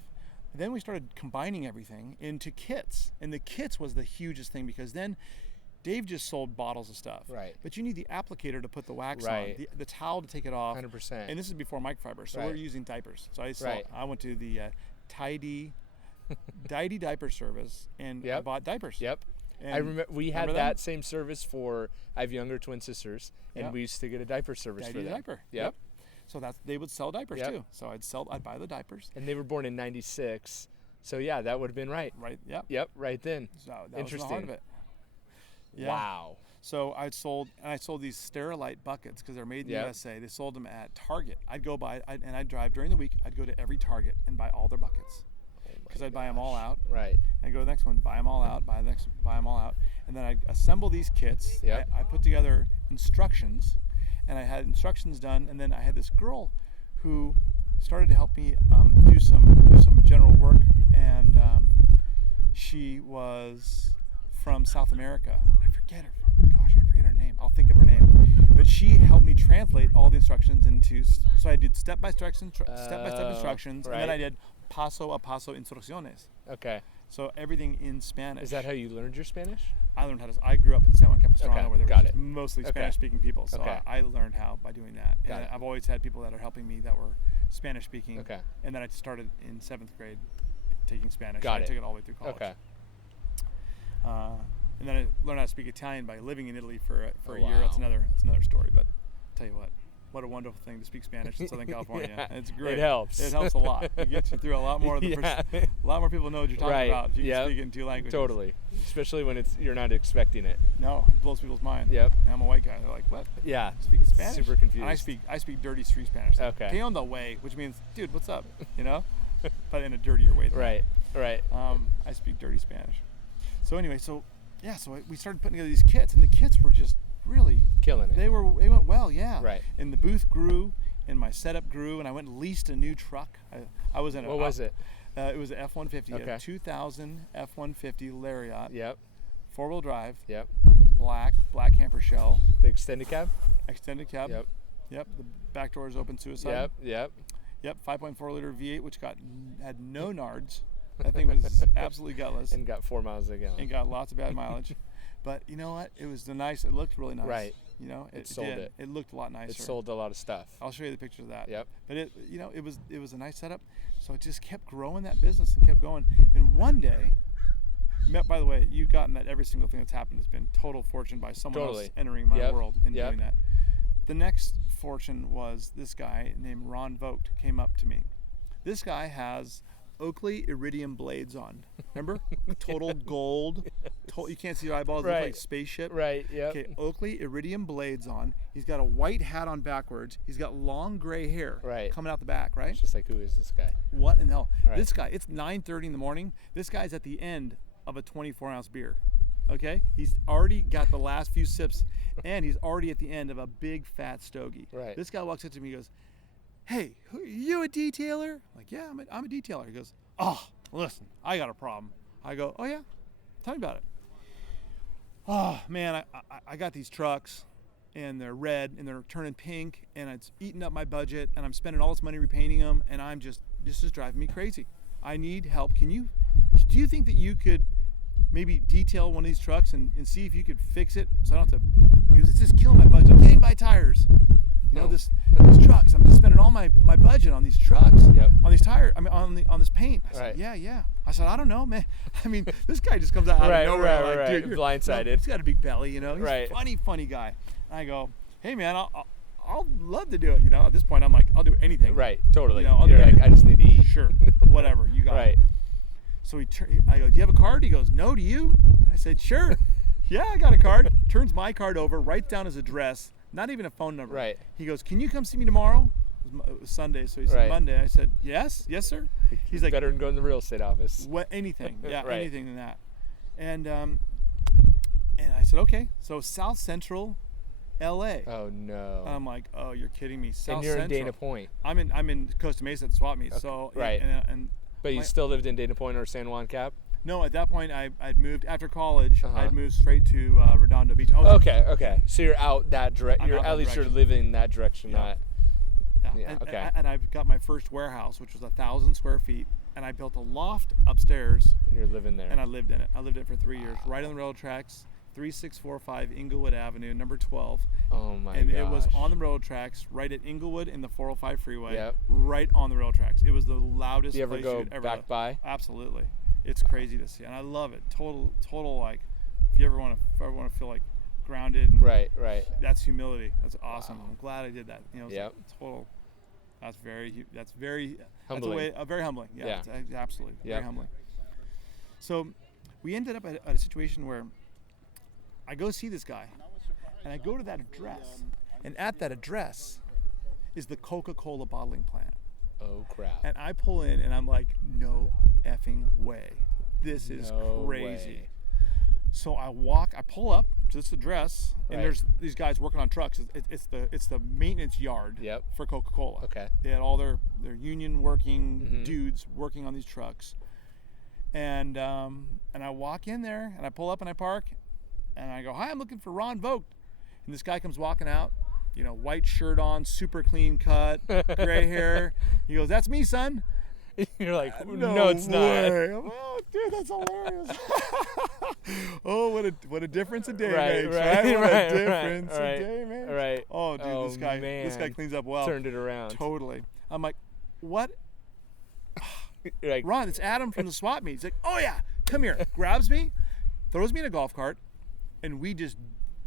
Then we started combining everything into kits, and the kits was the hugest thing, because then Dave just sold bottles of stuff. Right. But you need the applicator to put the wax on, the towel to take it off. 100%. And this is before microfiber, so we're using diapers. So I went to the Tidy diaper service, and I bought diapers. Yep. And I remember we had that same service for, I have younger twin sisters, and we used to get a diaper service for them. Diaper. Yep. So they would sell diapers too. So I'd buy the diapers. And they were born in '96. So yeah, that would have been right. Right. Yep. Yep. Right then. So that Interesting. was the heart of it. Yeah. Wow. So I sold these Sterilite buckets because they're made in the USA. They sold them at Target. I'd go buy, and I'd drive during the week. I'd go to every Target and buy all their buckets. Because I'd buy them all out. Right. I'd go to the next one, buy them all out, buy them all out. And then I'd assemble these kits. Yep. I put together instructions, and I had instructions done. And then I had this girl who started to help me do some general work. And she was from South America. I forget her name. I'll think of her name. But she helped me translate all the instructions into. So I did step-by-step instructions, and then I did paso a paso instrucciones. Okay. So everything in Spanish. Is that how you learned your Spanish? I learned how to. I grew up in San Juan Capistrano, where there was just mostly Spanish-speaking people. So I learned how by doing that. And I've always had people that are helping me that were Spanish speaking. Okay. And then I started in 7th grade taking Spanish. Got I it. took it all the way through college. Okay. And then I learned how to speak Italian by living in Italy for a year. Wow. That's another story. But tell you what a wonderful thing to speak Spanish in Southern California. Yeah. It's great. It helps. It helps a lot. It gets you through a lot more. A lot more people know what you're talking Right. about. If you Yep. can speak it in 2 languages. Totally. Especially when you're not expecting it. No, it blows people's mind. Yep. And I'm a white guy. They're like, what? Yeah. Speaking Spanish? Super confused. And I speak dirty street Spanish. Like, Okay. "Que onda, way?" Which means, dude, what's up? You know? But in a dirtier way. Right. Right. I speak dirty Spanish. So anyway, so we started putting together these kits, and the kits were just really Killing it. They went well, yeah. Right. And the booth grew, and my setup grew, and I went and leased a new truck. I was in What was it? It was an F-150, Okay. a 2000 F-150 Lariat, Yep. 4-wheel drive, Yep. black camper shell, The extended cab? extended cab. Yep. Yep. The back door is open suicide. Yep. Yep. 5.4 liter V8, which had no nards. That thing was absolutely gutless. And got 4 miles a gallon. And got lots of bad mileage. But you know what? It looked really nice. Right. You know, It sold did. it. It looked a lot nicer. It sold a lot of stuff. I'll show you the pictures of that. Yep. But it was a nice setup. So it just kept growing that business and kept going. And one day, by the way, you've gotten that every single thing that's happened has been total fortune by someone else Totally. entering my Yep. world and Yep. doing that. The next fortune was this guy named Ron Vogt came up to me. This guy has Oakley iridium blades on. Remember? Total gold. You can't see your eyeballs. They look like spaceship. Right, yep. Okay, Oakley iridium blades on. He's got a white hat on backwards. He's got long gray hair coming out the back, right? It's just like, who is this guy? What in the hell? Right. This guy, it's 9:30 in the morning. This guy's at the end of a 24-ounce beer. Okay? He's already got the last few sips, and he's already at the end of a big fat stogie. Right. This guy walks up to me and goes, "Hey, you a detailer?" I'm like, "Yeah, I'm a detailer." He goes, "Oh, listen, I got a problem." I go, "Oh yeah? Tell me about it." "Oh man, I got these trucks, and they're red, and they're turning pink, and it's eating up my budget, and I'm spending all this money repainting them, and this is driving me crazy. I need help. Do you think that you could maybe detail one of these trucks and see if you could fix it so I don't have to?" He goes, "It's just killing my budget. I'm getting by tires. You know, these trucks, I'm just spending all my budget on these trucks, on these tires, on this paint." I said, yeah. I said, "I don't know, man." I mean, this guy just comes out of nowhere, like, "Dude, you're blindsided." He's got a big belly, you know. He's a funny guy. And I go, "Hey, man, I'll love to do it." You know, at this point, I'm like, I'll do anything. Right, totally. You know, You're like, I just need to eat. Sure, whatever, you got it. So I go, "Do you have a card?" He goes, "No, do you?" I said, "Sure." "Yeah, I got a card." Turns my card over, writes down his address, not even a phone number. Right. He goes, "Can you come see me tomorrow?" It was Sunday, so he said Monday. I said, yes, sir. He's like, better than going to the real estate office. Anything, yeah, Right. anything than that. And I said, okay. So South Central, L.A. Oh no. I'm like, oh, you're kidding me. South and you're Central. in Dana Point. I'm in Costa Mesa at the swap meet. Okay. So Right. But you still lived in Dana Point or San Juan Cap? No, at that point I'd moved after college. Uh-huh. I'd moved straight to Redondo Beach. Okay. So you're out that direction. I'm out that You're direction. living that direction. Yeah. Yeah. Okay. And I've got my first warehouse, which was 1,000 square feet, and I built a loft upstairs. And you're living there. And I lived in it. I lived in it for 3 years, right on the railroad tracks, 3645 Inglewood Avenue, number 12. Oh my And gosh. it was on the railroad tracks, right at Inglewood and the 405 freeway. Yep. Right on the railroad tracks. It was the loudest Do you ever place go you'd ever back live. by? Absolutely. It's crazy to see, and I love it. Total like, if you ever want to feel like grounded. And Right. That's humility. That's awesome. I'm glad I did that. You know, it's Yep. like total. That's very Humbling. That's a way, very humbling. Yeah. It's absolutely Yep. very humbling. So, we ended up at a situation where I go see this guy, and I go to that address, and at that address is the Coca-Cola bottling plant. Oh crap. And I pull in, and I'm like, no effing way. This is No crazy. way. So I pull up to this address, and there's these guys working on trucks. It's the maintenance yard for Coca-Cola. Okay. They had all their union working dudes working on these trucks. And I walk in there, and I pull up, and I park, and I go, "Hi, I'm looking for Ron Vogt." And this guy comes walking out, you know, white shirt on, super clean cut, gray hair. He goes, "That's me, son." You're like, no, it's not. Oh, dude, that's hilarious. Oh, what a difference a day makes, right? What a difference a day makes. Right. Oh, dude, this guy cleans up well. Turned it around. Totally. I'm like, what? You're like, Ron, it's Adam from the swap meet. He's like, oh yeah, come here. Grabs me, throws me in a golf cart, and we just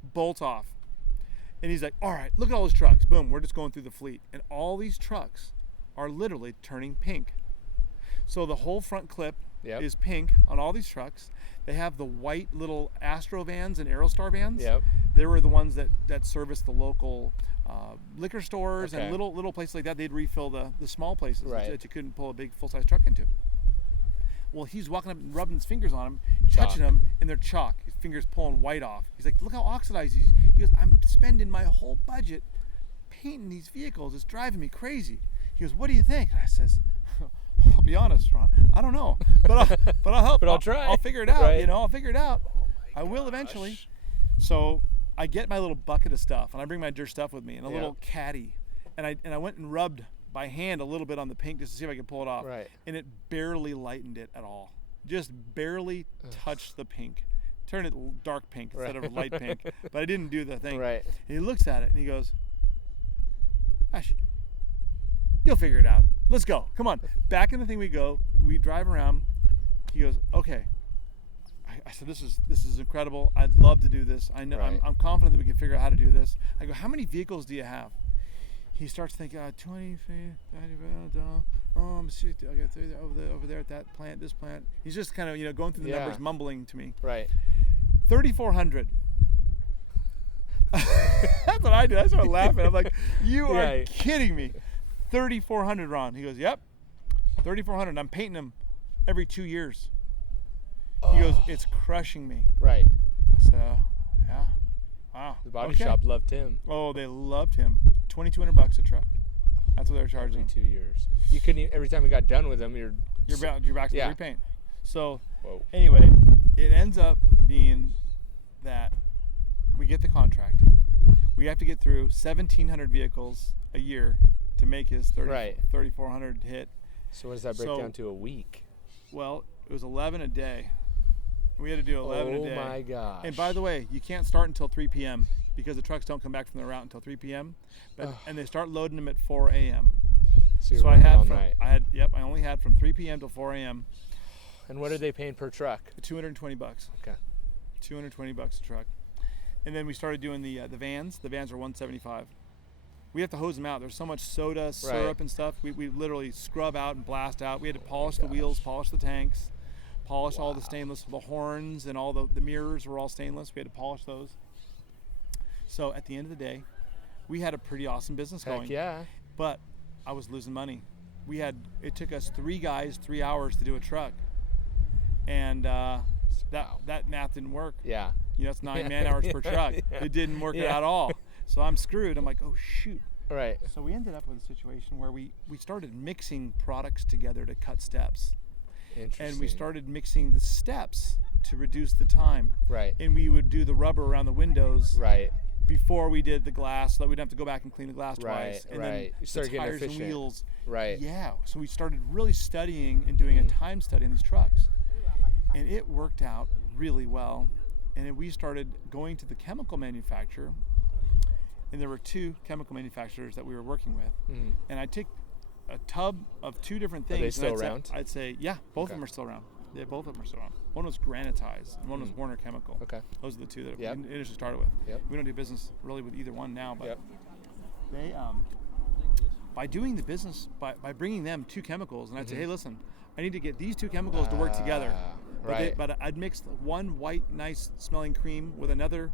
bolt off. And he's like, all right, look at all those trucks. Boom, we're just going through the fleet. And all these trucks are literally turning pink. So the whole front clip is pink on all these trucks. They have the white little Astro vans and Aerostar vans. Yep. They were the ones that service the local liquor stores and little places like that. They'd refill the small places that you couldn't pull a big full-size truck into. Well, he's walking up and rubbing his fingers on them, touching them, and they're chalk. His fingers pulling white off. He's like, look how oxidized he is. He goes, I'm spending my whole budget painting these vehicles. It's driving me crazy. He goes, what do you think? And I says, I'll be honest, Ron, I don't know, but I'll help. But I'll try. I'll figure it out. Right. I'll figure it out. Oh I will eventually. So I get my little bucket of stuff, and I bring my dirt stuff with me, and a little caddy, and I went and rubbed by hand a little bit on the pink just to see if I could pull it off. Right. And it barely lightened it at all. Just barely touched the pink. Turned it dark pink instead of light pink. But I didn't do the thing. Right. And he looks at it and he goes, gosh, you'll figure it out. Let's go. Come on. Back in the thing we go. We drive around. He goes, okay. I said, this is incredible. I'd love to do this. I know. Right. I'm confident that we can figure out how to do this. I go, how many vehicles do you have? He starts thinking, 20 feet, I got over there at that plant, this plant. He's just kind of, going through the numbers, mumbling to me. Right. 3,400. That's what I did. I started laughing. I'm like, you are kidding me. 3,400, Ron. He goes, yep, 3,400. I'm painting them every 2 years. He goes, it's crushing me. Right. I said, yeah. Wow. The body shop loved him. Oh, they loved him. $2,200 a truck. That's what they were charging. Every 2 years. You couldn't even, every time we got done with them, you're back to the repaint. So anyway, it ends up being that we get the contract. We have to get through 1,700 vehicles a year to make his 3,400 hit. So what does that break down to a week? Well, it was 11 a day. We had to do 11 a day. Oh my gosh. And by the way, you can't start until 3 p.m. because the trucks don't come back from their route until 3 p.m. And they start loading them at 4 a.m. So I only had from 3 p.m. till 4 a.m. And what are they paying per truck? $220. Okay. $220 a truck. And then we started doing the vans. The vans are $175. We have to hose them out. There's so much soda, syrup, and stuff. We literally scrub out and blast out. We had to polish the wheels, polish the tanks, polish all the stainless. The horns and all the mirrors were all stainless. We had to polish those. So at the end of the day, we had a pretty awesome business going. Heck yeah. But I was losing money. It took us 3 guys 3 hours to do a truck. And that math didn't work. Yeah. It's 9 man hours per truck. It didn't work at all. So I'm screwed. I'm like, oh shoot. Right. So we ended up with a situation where we started mixing products together to cut steps. Interesting. And we started mixing the steps to reduce the time. Right. And we would do the rubber around the windows. Right. Before we did the glass, so that we'd have to go back and clean the glass twice. And then You started the tires getting efficient. and wheels. Right. Yeah. So we started really studying and doing a time study on these trucks. And it worked out really well. And then we started going to the chemical manufacturer. And there were 2 chemical manufacturers that we were working with. Mm-hmm. And I took a tub of 2 different things. Are they still around? I'd say, yeah, both of them are still around. Yeah, both of them are still around. One was Granitize and one was Warner Chemical. Okay. Those are the 2 that we initially started with. Yep. We don't do business really with either one now, but they, by doing the business, by bringing them 2 chemicals, and I'd say, hey, listen, I need to get these 2 chemicals to work together. But I'd mix one white, nice smelling cream with another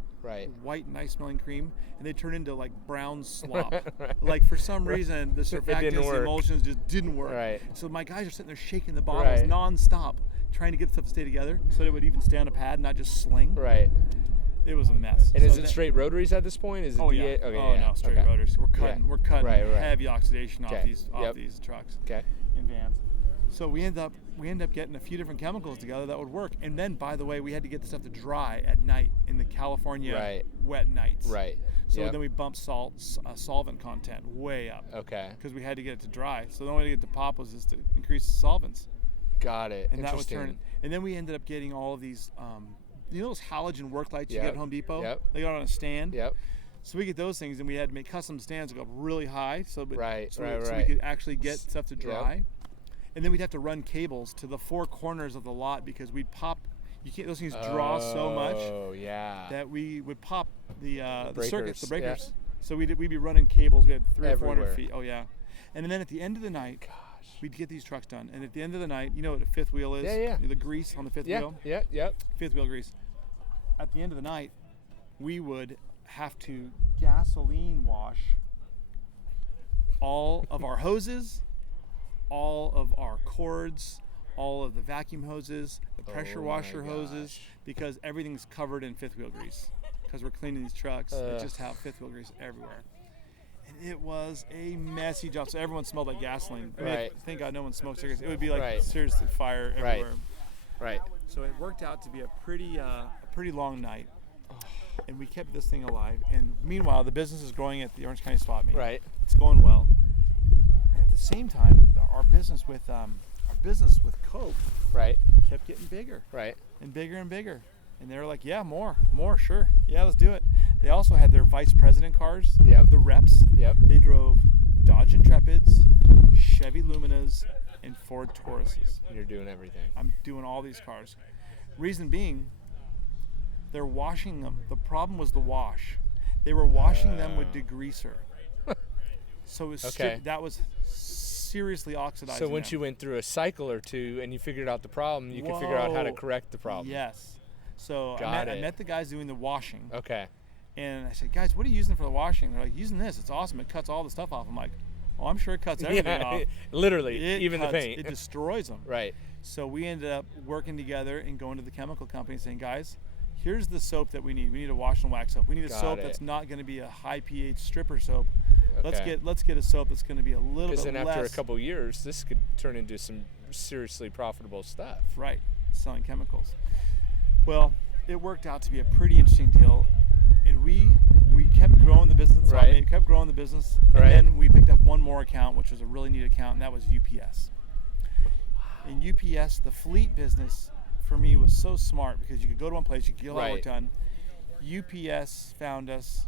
white, nice smelling cream, and they turn into like brown slop. Like for some reason, the surfactants, the emulsions just didn't work. Right. So my guys are sitting there shaking the bottles nonstop, trying to get stuff to stay together so that it would even stay on a pad, not just sling. Right. It was a mess. And is it straight rotaries at this point? Is it no, straight rotaries. We're cutting heavy oxidation off these trucks and vans. So we end up getting a few different chemicals together that would work. And then, by the way, we had to get the stuff to dry at night in the California wet nights. Right. So then we bumped solvent content way up. Okay. Because we had to get it to dry. So the only way to get it to pop was just to increase the solvents. Got it. And that would turn it. And then we ended up getting all of these, those halogen work lights you get at Home Depot? Yep. They got on a stand. Yep. So we get those things, and we had to make custom stands that go up really high, so we could actually get stuff to dry. Yep. And then we'd have to run cables to the four corners of the lot because we'd pop. You can't; those things draw so much that we would pop the circuits, the breakers. Yeah. So we'd be running cables. We had 300 or 400 feet. Oh yeah. And then at the end of the night, we'd get these trucks done. And at the end of the night, you know what a fifth wheel is? Yeah. The grease on the fifth wheel. Yeah. Fifth wheel grease. At the end of the night, we would have to gasoline wash all of our hoses, all of our cords, all of the vacuum hoses, the pressure washer hoses, because everything's covered in fifth wheel grease. Because we're cleaning these trucks that just have fifth wheel grease everywhere. And it was a messy job. So everyone smelled like gasoline. I mean, thank God no one smoked cigarettes. It would be like seriously fire everywhere. Right. So it worked out to be a pretty long night. And we kept this thing alive. And meanwhile, the business is growing at the Orange County Swap Meet. Right. It's going well. And at the same time, our business with Coke kept getting bigger. Right. And bigger and bigger. And they were like, yeah, more, sure. Yeah, let's do it. They also had their vice president cars, the reps. Yep. They drove Dodge Intrepids, Chevy Luminas, and Ford Tauruses. You're doing everything. I'm doing all these cars. Reason being, they're washing them. The problem was the wash. They were washing them with degreaser. So it was that was seriously oxidizing. So once you went through a cycle or two and you figured out the problem, you could figure out how to correct the problem. Yes. So I met the guys doing the washing. Okay. And I said, guys, what are you using for the washing? They're like, using this. It's awesome. It cuts all the stuff off. I'm like, oh, I'm sure it cuts everything off. Literally, even cuts, the paint. It destroys them. Right. So we ended up working together and going to the chemical company and saying, guys, here's the soap that we need. We need a wash and wax soap. We need a soap that's not going to be a high pH stripper soap. Okay. Let's get a soap that's going to be a little bit less. Because then after a couple years, this could turn into some seriously profitable stuff. Right. Selling chemicals. Well, it worked out to be a pretty interesting deal, and we kept growing the business. Kept growing the business, and then we picked up one more account, which was a really neat account, and that was UPS. In UPS, the fleet business for me was so smart because you could go to one place, you could get a lot of work done. UPS found us.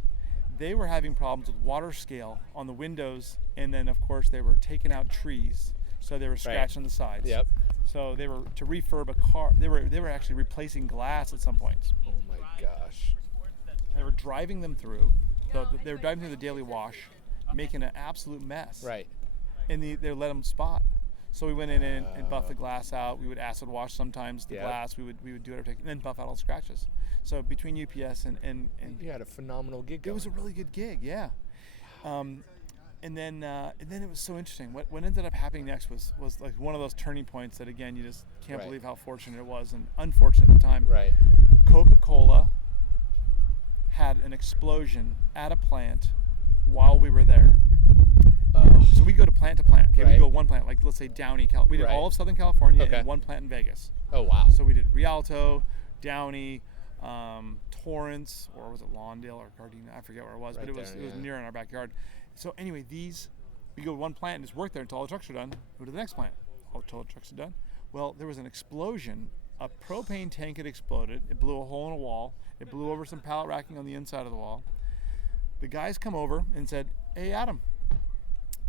They were having problems with water scale on the windows, and then of course they were taking out trees, so they were scratching the sides. Yep. So they were to refurb a car. They were actually replacing glass at some points. Oh my gosh. They were driving them through. They were driving through the daily wash, making an absolute mess. Right. And they let them spot. So we went in and buffed the glass out. We would acid wash sometimes the glass. We would do everything and then buff out all the scratches. So between UPS and you had a phenomenal gig going. It was a really good gig, yeah. And then it was so interesting. What ended up happening next was like one of those turning points that again you just can't believe how fortunate it was and unfortunate at the time. Right. Coca-Cola had an explosion at a plant while we were there. So we go to plant. Okay, we go one plant, like let's say Downey, we did all of Southern California and one plant in Vegas. Oh wow! So we did Rialto, Downey, Torrance, or was it Lawndale or Gardena? I forget where it was, but it was near in our backyard. So anyway, we go to one plant and just work there until all the trucks are done. Go to the next plant until the trucks are done. Well, there was an explosion. A propane tank had exploded. It blew a hole in a wall. It blew over some pallet racking on the inside of the wall. The guys come over and said, "Hey, Adam.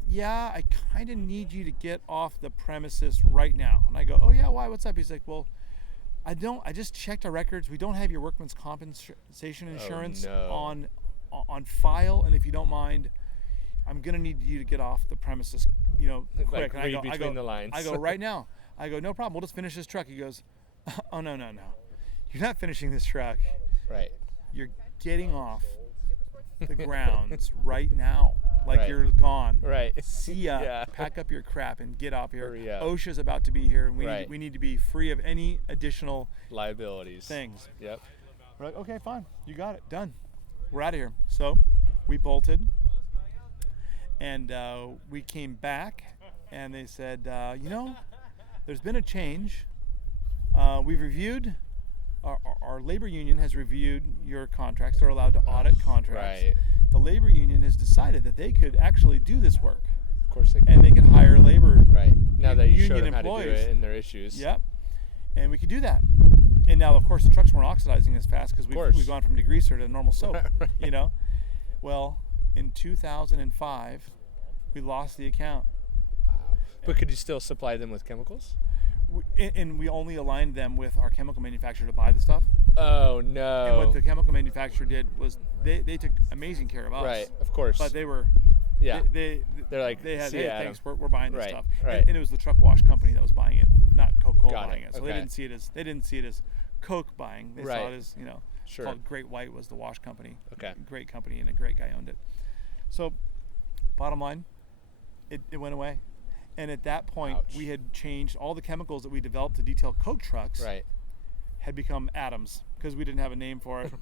Yeah, I kind of need you to get off the premises right now." And I go, "Oh yeah, why? What's up?" He's like, "Well, I just checked our records. We don't have your workman's compensation insurance on file, and if you don't mind, I'm gonna need you to get off the premises, quick." Like read between the lines. I go right now. I go, "No problem. We'll just finish this truck." He goes, "Oh no. You're not finishing this truck. Right. You're getting off the grounds right now. Like you're gone. Right. See ya. Yeah. Pack up your crap and get off here. Hurry up. OSHA's about to be here, and we need to be free of any additional liabilities. Things." Yep. We're like, "Okay, fine. You got it. Done. We're out of here." So we bolted, and we came back, and they said, there's been a change. We've reviewed. Our labor union has reviewed your contracts. They're allowed to audit contracts. Right. The labor union has decided that they could actually do this work. Of course they could. And they could hire labor. Right. Now that you showed them employees. How to do it and their issues. Yep. And we could do that. And now, of course, the trucks weren't oxidizing as fast because we've gone from degreaser to normal soap. Well, in 2005, we lost the account. Wow. But could you still supply them with chemicals? And we only aligned them with our chemical manufacturer to buy the stuff. Oh, no. And what the chemical manufacturer did was they took amazing care of us. Right, of course. But they were, they're like, they had, "See hey, ya, Adam." thanks, we're buying this Right, stuff. right. And it was the truck wash company that was buying it, not Coca-Cola Got it, buying it. So okay. they didn't see it as Coke buying. They saw Right. it as, Sure. called Great White was the wash company. Okay. Great company, and a great guy owned it. So, bottom line, it went away. And at that point, Ouch. we had changed all the chemicals that we developed to detail Coke trucks. Right. Had become Adams because we didn't have a name for it.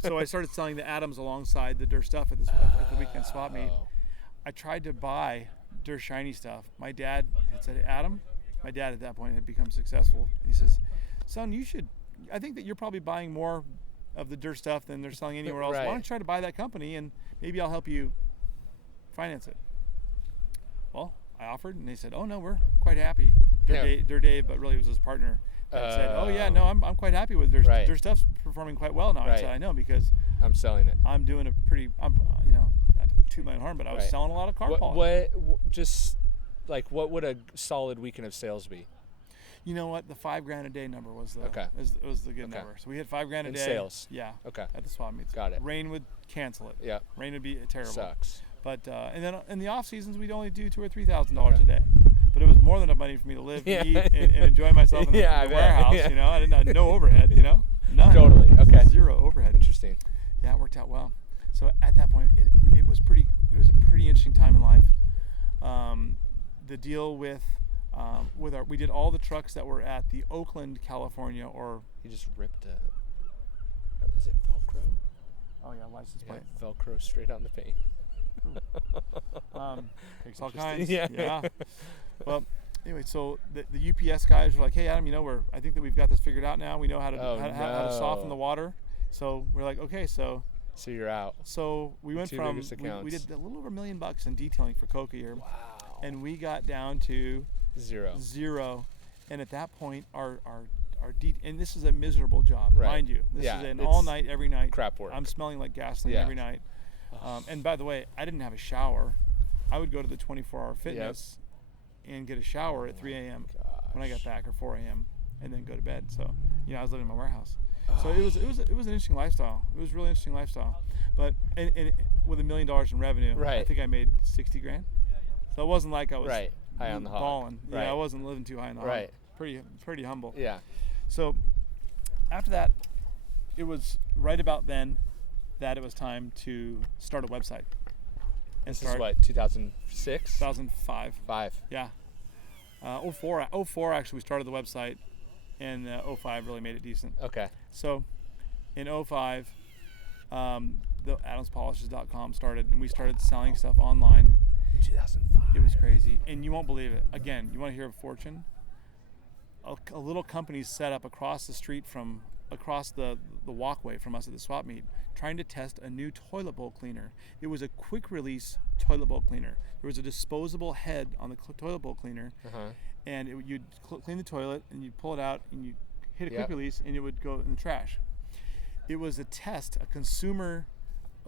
So I started selling the Adams alongside the Dur stuff at the weekend swap meet. Oh. I tried to buy Dur Shiny stuff. My dad had said, Adam, my dad at that point had become successful. He says, son, I think that you're probably buying more of the Dur stuff than they're selling anywhere else. Right. Why don't you try to buy that company and maybe I'll help you finance it? Well, I offered and they said, oh no, we're quite happy. Dur Dave, but really was his partner. Said, oh yeah, no, I'm quite happy with Dur. Right. Dur stuff's performing quite well now. Right. I said, I know because I'm selling it. I'm doing not to toot my own horn, but I was Right. selling a lot of car polish. What would a solid weekend of sales be? You know what? The $5,000 a day number was the was the good Okay. number. So we had $5,000 a In day. sales. Yeah. Okay. At the swap meets. Got it. Rain would cancel it. Yeah. Rain would be terrible. Sucks. But and then in the off seasons we'd only do $2,000 or $3,000 a day. But it was more than enough money for me to live, Yeah. eat, and enjoy myself in the I bet. warehouse. Yeah. I didn't have no overhead. None. Totally. Okay. Zero overhead. Interesting. Yeah, it worked out well. So at that point, it was a pretty interesting time in life. The deal with we did all the trucks that were at the Oakland, California, or You just ripped is it Velcro? oh yeah, license plate. Yeah, Velcro straight on the paint. Takes all Interesting. kinds. Yeah. Well, anyway, so the UPS guys were like, "Hey, Adam, I think that we've got this figured out now. We know how to how to soften the water." So we're like, "Okay, so." So you're out. So we went Two from biggest accounts. we did a little over $1 million in detailing for Coke a year, Wow. and we got down to Zero. And at that point, our and this is a miserable job, Right. mind you. This Yeah, is an it's all night, every night. crap work. I'm smelling like gasoline Yeah. every night. And by the way, I didn't have a shower. I would go to the 24-hour fitness and get a shower at 3 a.m. when I got back, or 4 a.m. and then go to bed. So I was living in my warehouse. So it was an interesting lifestyle. It was a really interesting lifestyle. But and with $1 million in revenue, I Right. think I made $60,000. So it wasn't like I was Right. High on the hog. balling. Right. Yeah, I wasn't living too high on the hog. Right. Pretty humble. Yeah. So after that, it was right about then that it was time to start a website. And This is what, 2006? 2005. 5. Yeah. 04 actually we started the website, and 05 really made it decent. Okay. So in 05, the adamspolishes.com started, and we started selling stuff online. 2005. It was crazy, and you won't believe it. Again, you want to hear a fortune? A little company set up across the street across the walkway from us at the swap meet, trying to test a new toilet bowl cleaner. It was a quick release toilet bowl cleaner. There was a disposable head on the toilet bowl cleaner, and you'd clean the toilet, and you'd pull it out, and you'd hit a quick release, and it would go in the trash. It was a test, a consumer,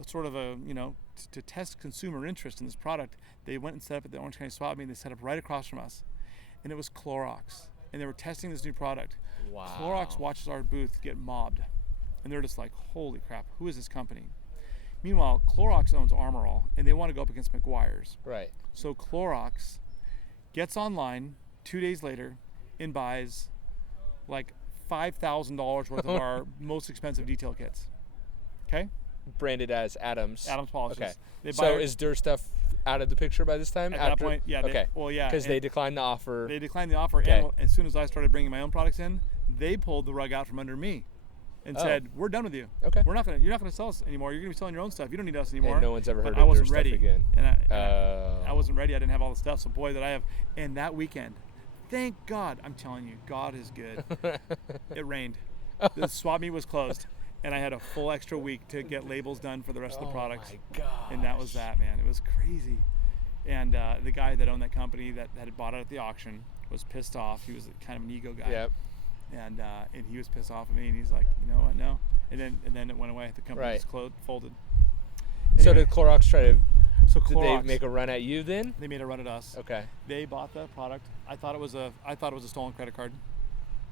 sort of to test consumer interest in this product. They went and set up at the Orange County swap meet. They set up right across from us, and it was Clorox, and they were testing this new product. Wow. Clorox watches our booth get mobbed, and they're just like, holy crap, who is this company? Meanwhile, Clorox owns Armor All, and they want to go up against McGuire's. Right. So Clorox gets online 2 days later and buys like $5,000 worth of our most expensive detail kits. Okay? Branded as Adams. Adams Polishes. Okay. They buy So our- is Dur stuff out of the picture by this time? At that point, yeah. Okay. Yeah. Because they declined the offer. They declined the offer, Okay. and as soon as I started bringing my own products in, they pulled the rug out from under me and said, "We're done with you. Okay. You're not gonna sell us anymore. You're gonna be selling your own stuff. You don't need us anymore." And no one's ever But heard I of Dur wasn't stuff ready again. and I wasn't ready. I didn't have all the stuff. So boy, that I have. And that weekend, thank God, I'm telling you, God is good. It rained. The swap meet was closed, and I had a full extra week to get labels done for the rest of the products. Oh my gosh. And that was that, man. It was crazy. And the guy that owned that company that had bought it at the auction was pissed off. He was kind of an ego guy. Yep. And he was pissed off at me, and he's like, you know what, no. And then it went away. The company Right. just folded. So did Clorox try to? So Did they Clorox, make a run at you then? they made a run at us. Okay. They bought the product. I thought it was a stolen credit card.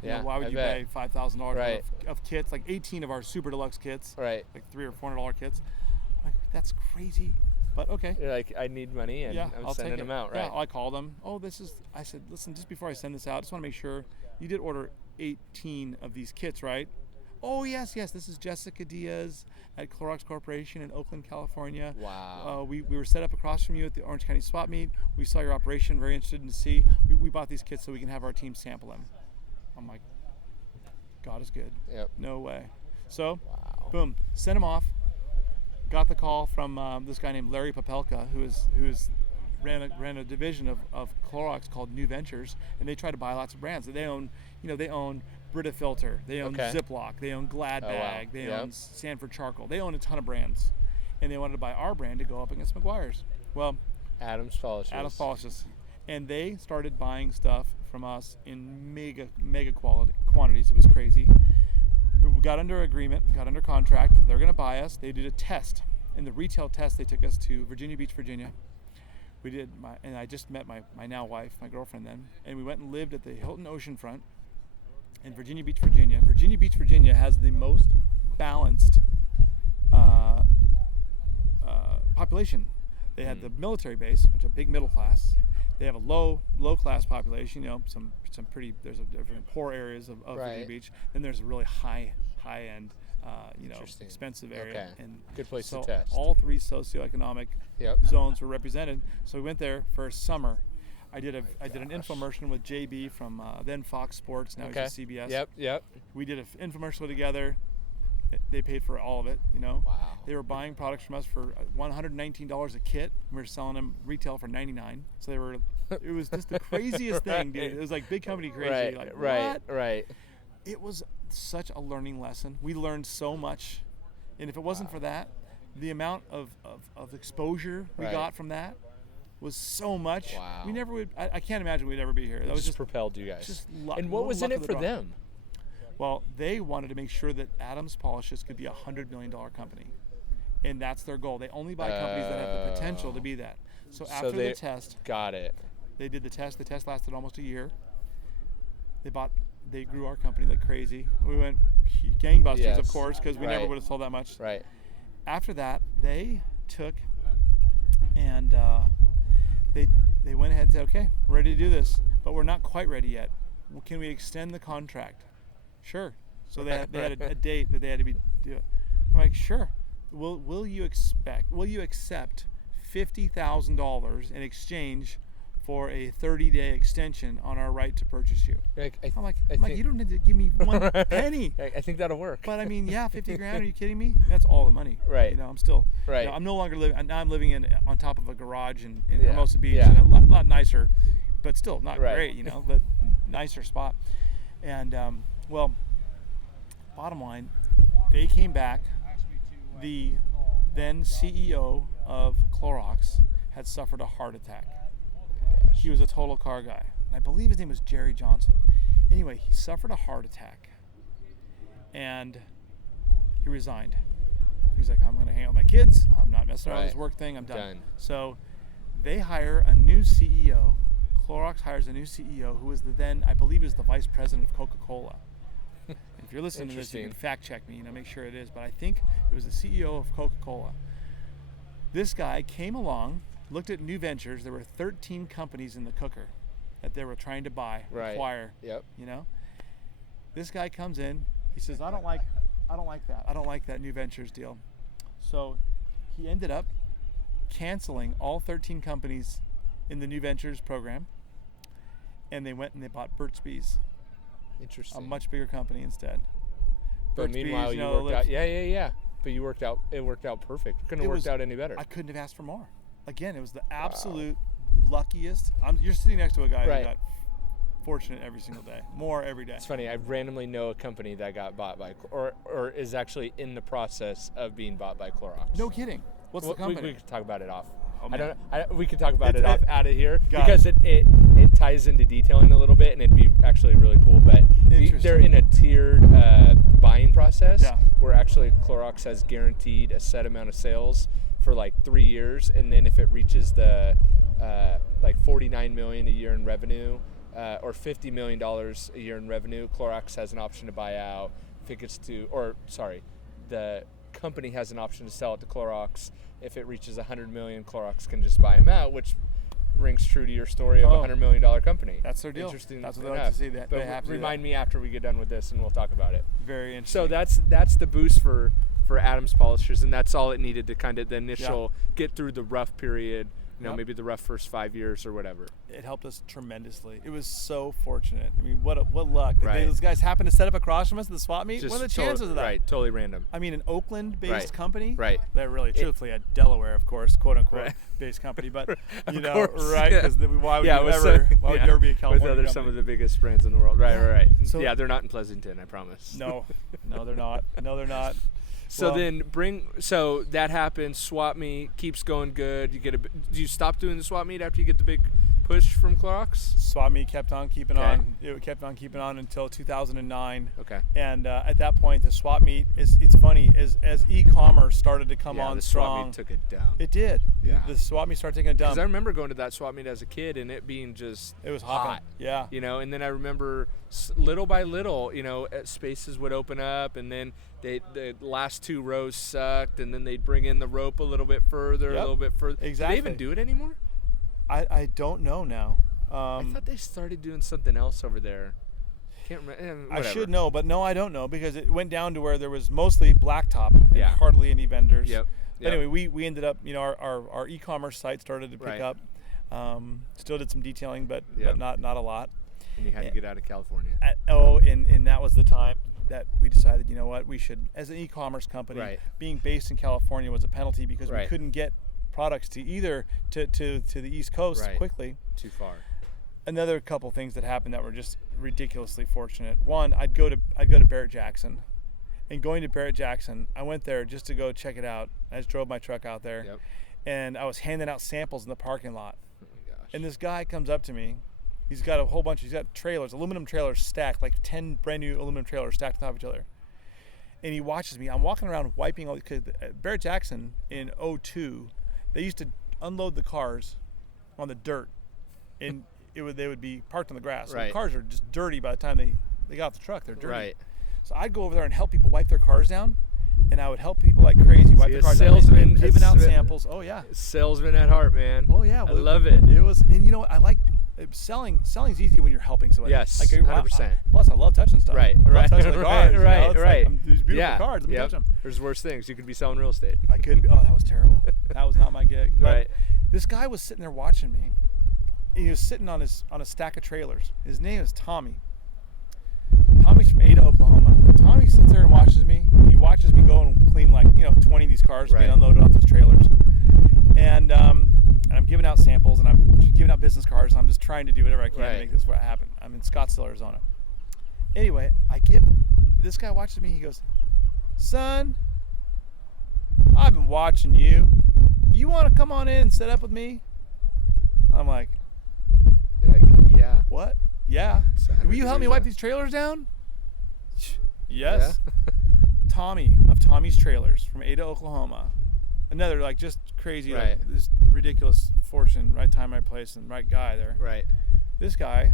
You Yeah. know, why would I you bet. pay $5,000 Right. of kits, like 18 of our super deluxe kits, Right. like $300 or $400 kits? I'm like, that's crazy. But okay. You're like, I need money, and Yeah, I'm I'll sending take it. them out, right? Yeah, I called them. I said, listen, just before I send this out, I just want to make sure you did order 18 of these kits, right? Oh, yes. This is Jessica Diaz at Clorox Corporation in Oakland, California. Wow. We were set up across from you at the Orange County Swap Meet. We saw your operation, very interested to see. We bought these kits so we can have our team sample them. I'm like, God is good. Yep. No way. So, Wow. boom, sent them off. Got the call from this guy named Larry Popelka, who ran a division of Clorox called New Ventures, and they try to buy lots of brands. They own Brita Filter, they own Okay. Ziploc, they own Glad Oh, wow. Bag, they Yep. own Sanford Charcoal. They own a ton of brands, and they wanted to buy our brand to go up against McGuire's. Well, Adam's Polishes. Adam's Polishes, and they started buying stuff from us in mega quantities. It was crazy. We got under agreement, got under contract. They're going to buy us. They did a test. In the retail test, they took us to Virginia Beach, Virginia. And I just met my now wife, my girlfriend then, and we went and lived at the Hilton Oceanfront in Virginia Beach, Virginia. Virginia Beach, Virginia has the most balanced population. They had the military base, which is a big middle class. They have a low class population. Some pretty. There's different poor areas of Virginia Right. Beach. Then there's a really high end, Interesting. expensive area. Okay. And Good place so to test. all three socioeconomic Yep. zones were represented. So we went there for a summer. I did an infomercial with JB from then Fox Sports, now Okay. he's at CBS. Yep. We did an infomercial together. They paid for all of it, Wow. They were buying products from us for $119 a kit. We were selling them retail for $99. So it was just the craziest thing, dude. It was like big company crazy. Right. It was such a learning lesson. We learned so much. And if it wasn't for that, the amount of exposure we Right. got from that was so much. Wow. We never would. I can't imagine we'd ever be here. That was just propelled you guys. just and what was in luck it of the for draw. them? Well, they wanted to make sure that Adam's Polishes could be a $100 million company. And that's their goal. They only buy companies that have the potential to be that. So after the test, Got it. they did the test. The test lasted almost a year. They grew our company like crazy. We went gangbusters, Yes. of course, because we never Right. would have sold that much. Right. After that, they took and they went ahead and said, okay, we're ready to do this, but we're not quite ready yet. Can we extend the contract? Sure. So they had a date that they had to do it. I'm like, sure. Will you accept $50,000 in exchange for a 30-day extension on our right to purchase you? I'm like, you don't need to give me one penny. I think that'll work. But I mean, yeah, 50 grand. Are you kidding me? That's all the money. Right. I'm still. Right. I'm no longer living. Now I'm living on top of a garage in Yeah. Hermosa Beach, Yeah. and a lot nicer, but still not Right. great. But nicer spot. And well, bottom line, they came back. The then CEO of Clorox had suffered a heart attack. He was a total car guy. And I believe his name was Jerry Johnson. Anyway, he suffered a heart attack. And he resigned. He's like, I'm going to hang out with my kids. I'm not messing around with this work thing. I'm done. So they hire a new CEO. Clorox hires a new CEO who was I believe is the vice president of Coca-Cola. If you're listening to this, you can fact check me, make sure it is. But I think it was the CEO of Coca-Cola. This guy came along, looked at new ventures. There were 13 companies in the cooker that they were trying to buy, acquire. Yep. This guy comes in. He says, I don't like that. I don't like that new ventures deal. So he ended up canceling all 13 companies in the new ventures program, and they went and they bought Burt's Bees. Interesting. A much bigger company instead. But Burt's meanwhile, Bees, you worked out. Yeah. But you worked out. It worked out perfect. Couldn't have worked out any better. I couldn't have asked for more. Again, it was the absolute luckiest. You're sitting next to a guy who got fortunate every single day, more every day. It's funny. I randomly know a company that got bought by, or is actually in the process of being bought by Clorox. No kidding. What's the company? We could talk about it off. Oh, We could talk about it off out of here Got because it ties into detailing a little bit, and it'd be actually really cool. But they're in a tiered buying process where actually Clorox has guaranteed a set amount of sales for like 3 years, and then if it reaches the like $49 million a year in revenue, or $50 million a year in revenue, Clorox has an option to buy out. If it gets to, the company has an option to sell it to Clorox. If it reaches $100 million, Clorox can just buy them out, which rings true to your story of a $100 million company. That's their deal. Interesting. That's what they like to see. That but they have to remind me after we get done with this, and we'll talk about it. Very interesting. So that's the boost for Adam's Polishers, and that's all it needed to kind of the initial get through the rough period. Maybe the rough first 5 years or whatever. It helped us tremendously. It was so fortunate. I mean, what luck. Right. Those guys happened to set up across from us at the swap meet. Just what are the chances of that? Right, totally random. I mean, an Oakland-based company. Right. That really, truthfully, a Delaware, of course, quote-unquote, based company. But, right? Because why would you ever be a California with some of the biggest brands in the world. Right. So, they're not in Pleasanton, I promise. No, they're not. No, they're not. So so that happens. Swap meet keeps going good. Do you stop doing the swap meet after you get the big push from Clorox? Swap meet kept on keeping on. It kept on keeping on until 2009. Okay. And at that point, the swap meet it's funny as e-commerce started to come on the strong. Swap meet took it down. It did. Yeah. The swap meet started taking a dump. Because I remember going to that swap meet as a kid and it being just it was hot. Yeah. And then I remember little by little, spaces would open up, and then the last 2 rows sucked, and then they'd bring in the rope a little bit further, Exactly. Do they even do it anymore? I don't know now. I thought they started doing something else over there. Can't remember. I should know, but no, I don't know, because it went down to where there was mostly blacktop and hardly any vendors. Yep. But anyway, we ended up, our e-commerce site started to pick up. Still did some detailing, but not a lot. And you had to get out of California. And that was the time that we decided, we should, as an e-commerce company, being based in California was a penalty because we couldn't get products to either to the East Coast quickly. Too far. Another couple things that happened that were just ridiculously fortunate. One, I'd go to Barrett Jackson, and going to Barrett Jackson, I went there just to go check it out. I just drove my truck out there, and I was handing out samples in the parking lot. Oh my gosh. And this guy comes up to me. He's got trailers, aluminum trailers stacked, like 10 brand new aluminum trailers stacked on top of each other. And he watches me. I'm walking around wiping all these, because Barrett Jackson in 2002, they used to unload the cars on the dirt, and they would be parked on the grass. So the cars are just dirty by the time they got off the truck. They're dirty. Right. So I'd go over there and help people wipe their cars down, and I would help people like crazy wipe their cars salesman, down. Giving out samples. Oh yeah. Salesman at heart, man. Oh yeah. I love it. It was, and you know what? I like selling's easy when you're helping somebody. Yes, like, 100%. Plus, I love touching stuff. Right. I love touching the cars. Right. Like, these beautiful cards. Let me touch them. There's worse things. You could be selling real estate. I could be. Oh, that was terrible. That was not my gig. But Right. this guy was sitting there watching me. He was sitting on a stack of trailers. His name is Tommy. Tommy's from Ada, Oklahoma. Tommy sits there and watches me. He watches me go and clean 20 of these cars being unloaded off these trailers. And I'm giving out samples, and I'm giving out business cards, and I'm just trying to do whatever I can to make this happen. I'm in Scottsdale, Arizona. Anyway, this guy watches me. He goes, "Son, I've been watching you. You want to come on in and set up with me?" I'm like, yeah. "What? Yeah. Will you help me wipe these trailers down?" Yes. Yeah. Tommy of Tommy's Trailers from Ada, Oklahoma. Another just crazy, this ridiculous fortune, right time, right place, and right guy there. Right. This guy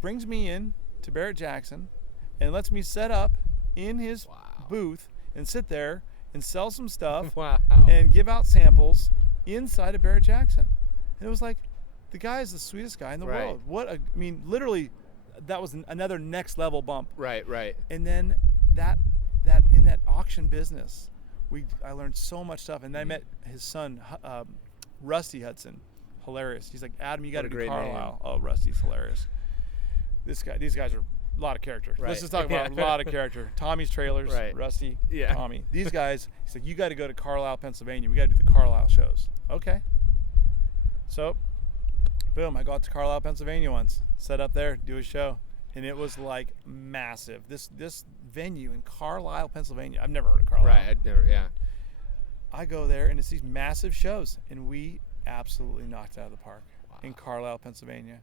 brings me in to Barrett Jackson and lets me set up in his booth and sit there and sell some stuff and give out samples inside of Barrett Jackson. And it was like, the guy is the sweetest guy in the world. Literally, that was another next level bump. Right. And then that in that auction business, I learned so much stuff, and then I met his son, Rusty Hudson. Hilarious. He's like, "Adam, you got to do Carlisle." Oh, Rusty's hilarious. These guys are a lot of character. Right. Let's just talk about a lot of character. Tommy's Trailers, Rusty, Tommy. These guys, he's like, "You got to go to Carlisle, Pennsylvania. We got to do the Carlisle shows." Okay. So, boom, I got to Carlisle, Pennsylvania once, set up there, do a show. And it was massive. This venue in Carlisle, Pennsylvania. I've never heard of Carlisle. Right, I'd never, I go there, and it's these massive shows, and we absolutely knocked it out of the park in Carlisle, Pennsylvania.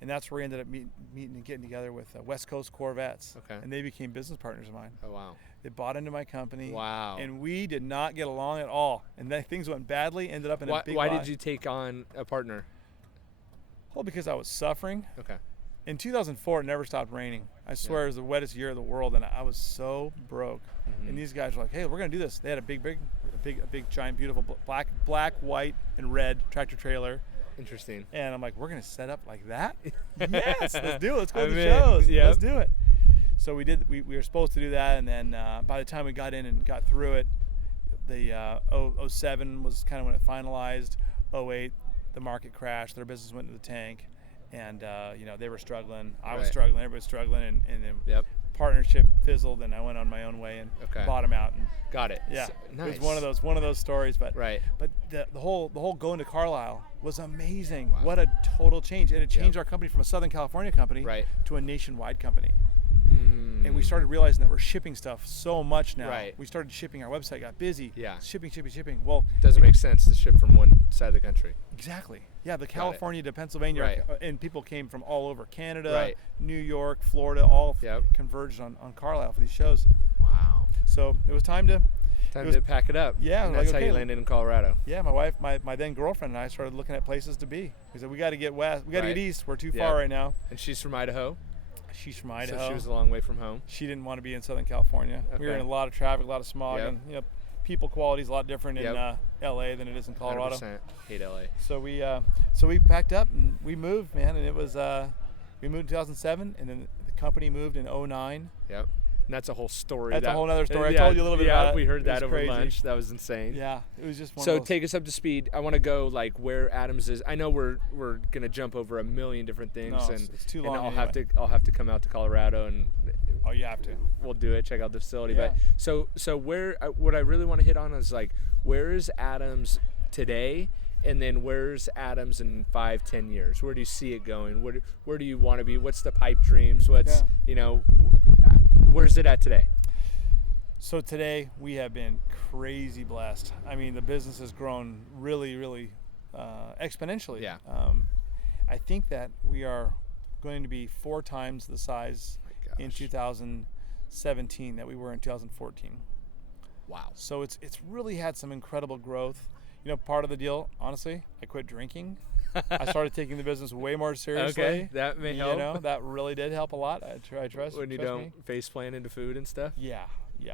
And that's where we ended up meeting and getting together with West Coast Corvettes. Okay. And they became business partners of mine. Oh, wow. They bought into my company. Wow. And we did not get along at all. And then things went badly, ended up in a big Why lie. did you take on a partner? Well, because I was suffering. Okay. In 2004, it never stopped raining. I swear it was the wettest year of the world, and I was so broke. Mm-hmm. And these guys were like, "Hey, we're gonna do this." They had a big, giant, beautiful black, white, and red tractor trailer. Interesting. And I'm like, "We're gonna set up like that?" Yes, let's do it. Let's go to the in. shows. Yep. Let's do it. So we did. We were supposed to do that, and then by the time we got in and got through it, the 07 was kind of when it finalized. 08, the market crashed. Their business went into the tank. And they were struggling. I was struggling. Everybody was struggling, and then partnership fizzled, and I went on my own way and bought them out. And got it. yeah, So, nice. it was one of those stories. But right. But the whole going to Carlisle was amazing. Wow. What a total change, and it changed our company from a Southern California company to a nationwide company. And we started realizing that we're shipping stuff so much now. Right. We started shipping. Our website got busy. Yeah. Shipping. Well, It doesn't make sense to ship from one side of the country. exactly. Yeah, the California to Pennsylvania, Right. And people came from all over Canada, Right. New York, Florida, all Yep. converged on Carlisle for these shows. Wow. So it was time to pack it up. Yeah, And like, that's how okay. you landed in Colorado. Yeah, my wife, my then girlfriend, and I started looking at places to be. We said we got to get west, we got to get east. We're too far right now. And she's from Idaho. She's from Idaho. So she was a long way from home. She didn't want to be in Southern California. We were in a lot of traffic, a lot of smog, and people quality is a lot different in LA than it is in Colorado. 100% hate LA. So we packed up and we moved, man, and it was we moved in 2007, and then the company moved in 2009. Yep. And that's a whole story. That's a whole other story. I told you a little bit about it. We heard that over crazy. lunch. That was insane. Yeah, it was just one So of those. take us up to speed. I want to go like where Adams is. I know we're gonna jump over a million different things, No, and it's too and long I'll have to come out to Colorado, and Oh, you have to. we'll do it. Check out the facility. Yeah. But so where what I really want to hit on is like where is Adams today, and then where's Adams in 5-10 years? Where do you see it going? Where do you want to be? What's the pipe dreams? What's where's it at today? So today we have been crazy blessed. I mean, the business has grown really, really exponentially. Yeah. I think that we are going to be 4 times the size in 2017 that we were in 2014. Wow. So it's really had some incredible growth. You know, part of the deal, honestly, I quit drinking. I started taking the business way more seriously. Okay, that may help. You know, that really did help a lot. I trust. When you trust don't me. face plan into food and stuff. Yeah,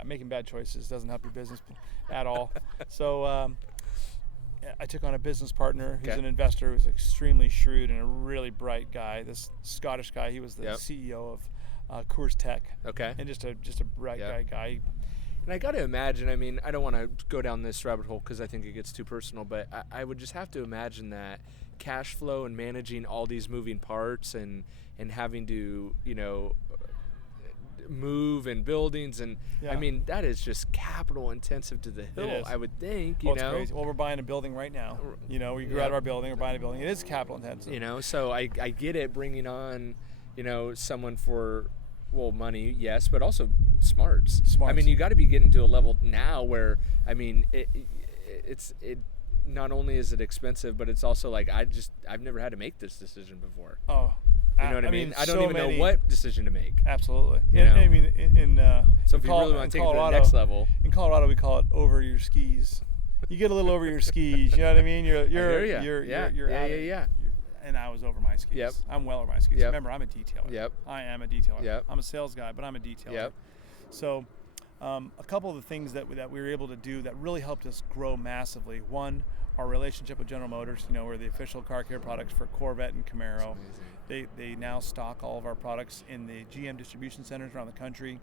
making bad choices doesn't help your business at all. So I took on a business partner who's an investor who's extremely shrewd and a really bright guy. This Scottish guy. He was the CEO of Coors Tech. Okay. And just a bright guy. And I got to imagine, I mean, I don't want to go down this rabbit hole because I think it gets too personal, but I would just have to imagine that cash flow and managing all these moving parts and having to, move and buildings and I mean, that is just capital intensive to the hill, I would think, It's crazy. Well, we're buying a building right now. We grew out of our building, we're buying a building. It is capital intensive. So I get it, bringing on, someone for, well, money, yes, but also smarts. I mean, you got to be getting to a level now where, I mean, it not only is it expensive, but it's also like I've never had to make this decision before. Oh, you know what I mean? I don't even know what decision to make. Absolutely. I mean, so if you really want to take it to the next level, in Colorado we call it over your skis. You get a little over your skis. You know what I mean? You're and I was over my skis. Yep. I'm well over my skis. Yep. Remember, I'm a detailer. Yep. I am a detailer. Yep. I'm a sales guy, but I'm a detailer. Yep. So a couple of the things that we were able to do that really helped us grow massively. One, our relationship with General Motors. We're the official car care products for Corvette and Camaro. They now stock all of our products in the GM distribution centers around the country.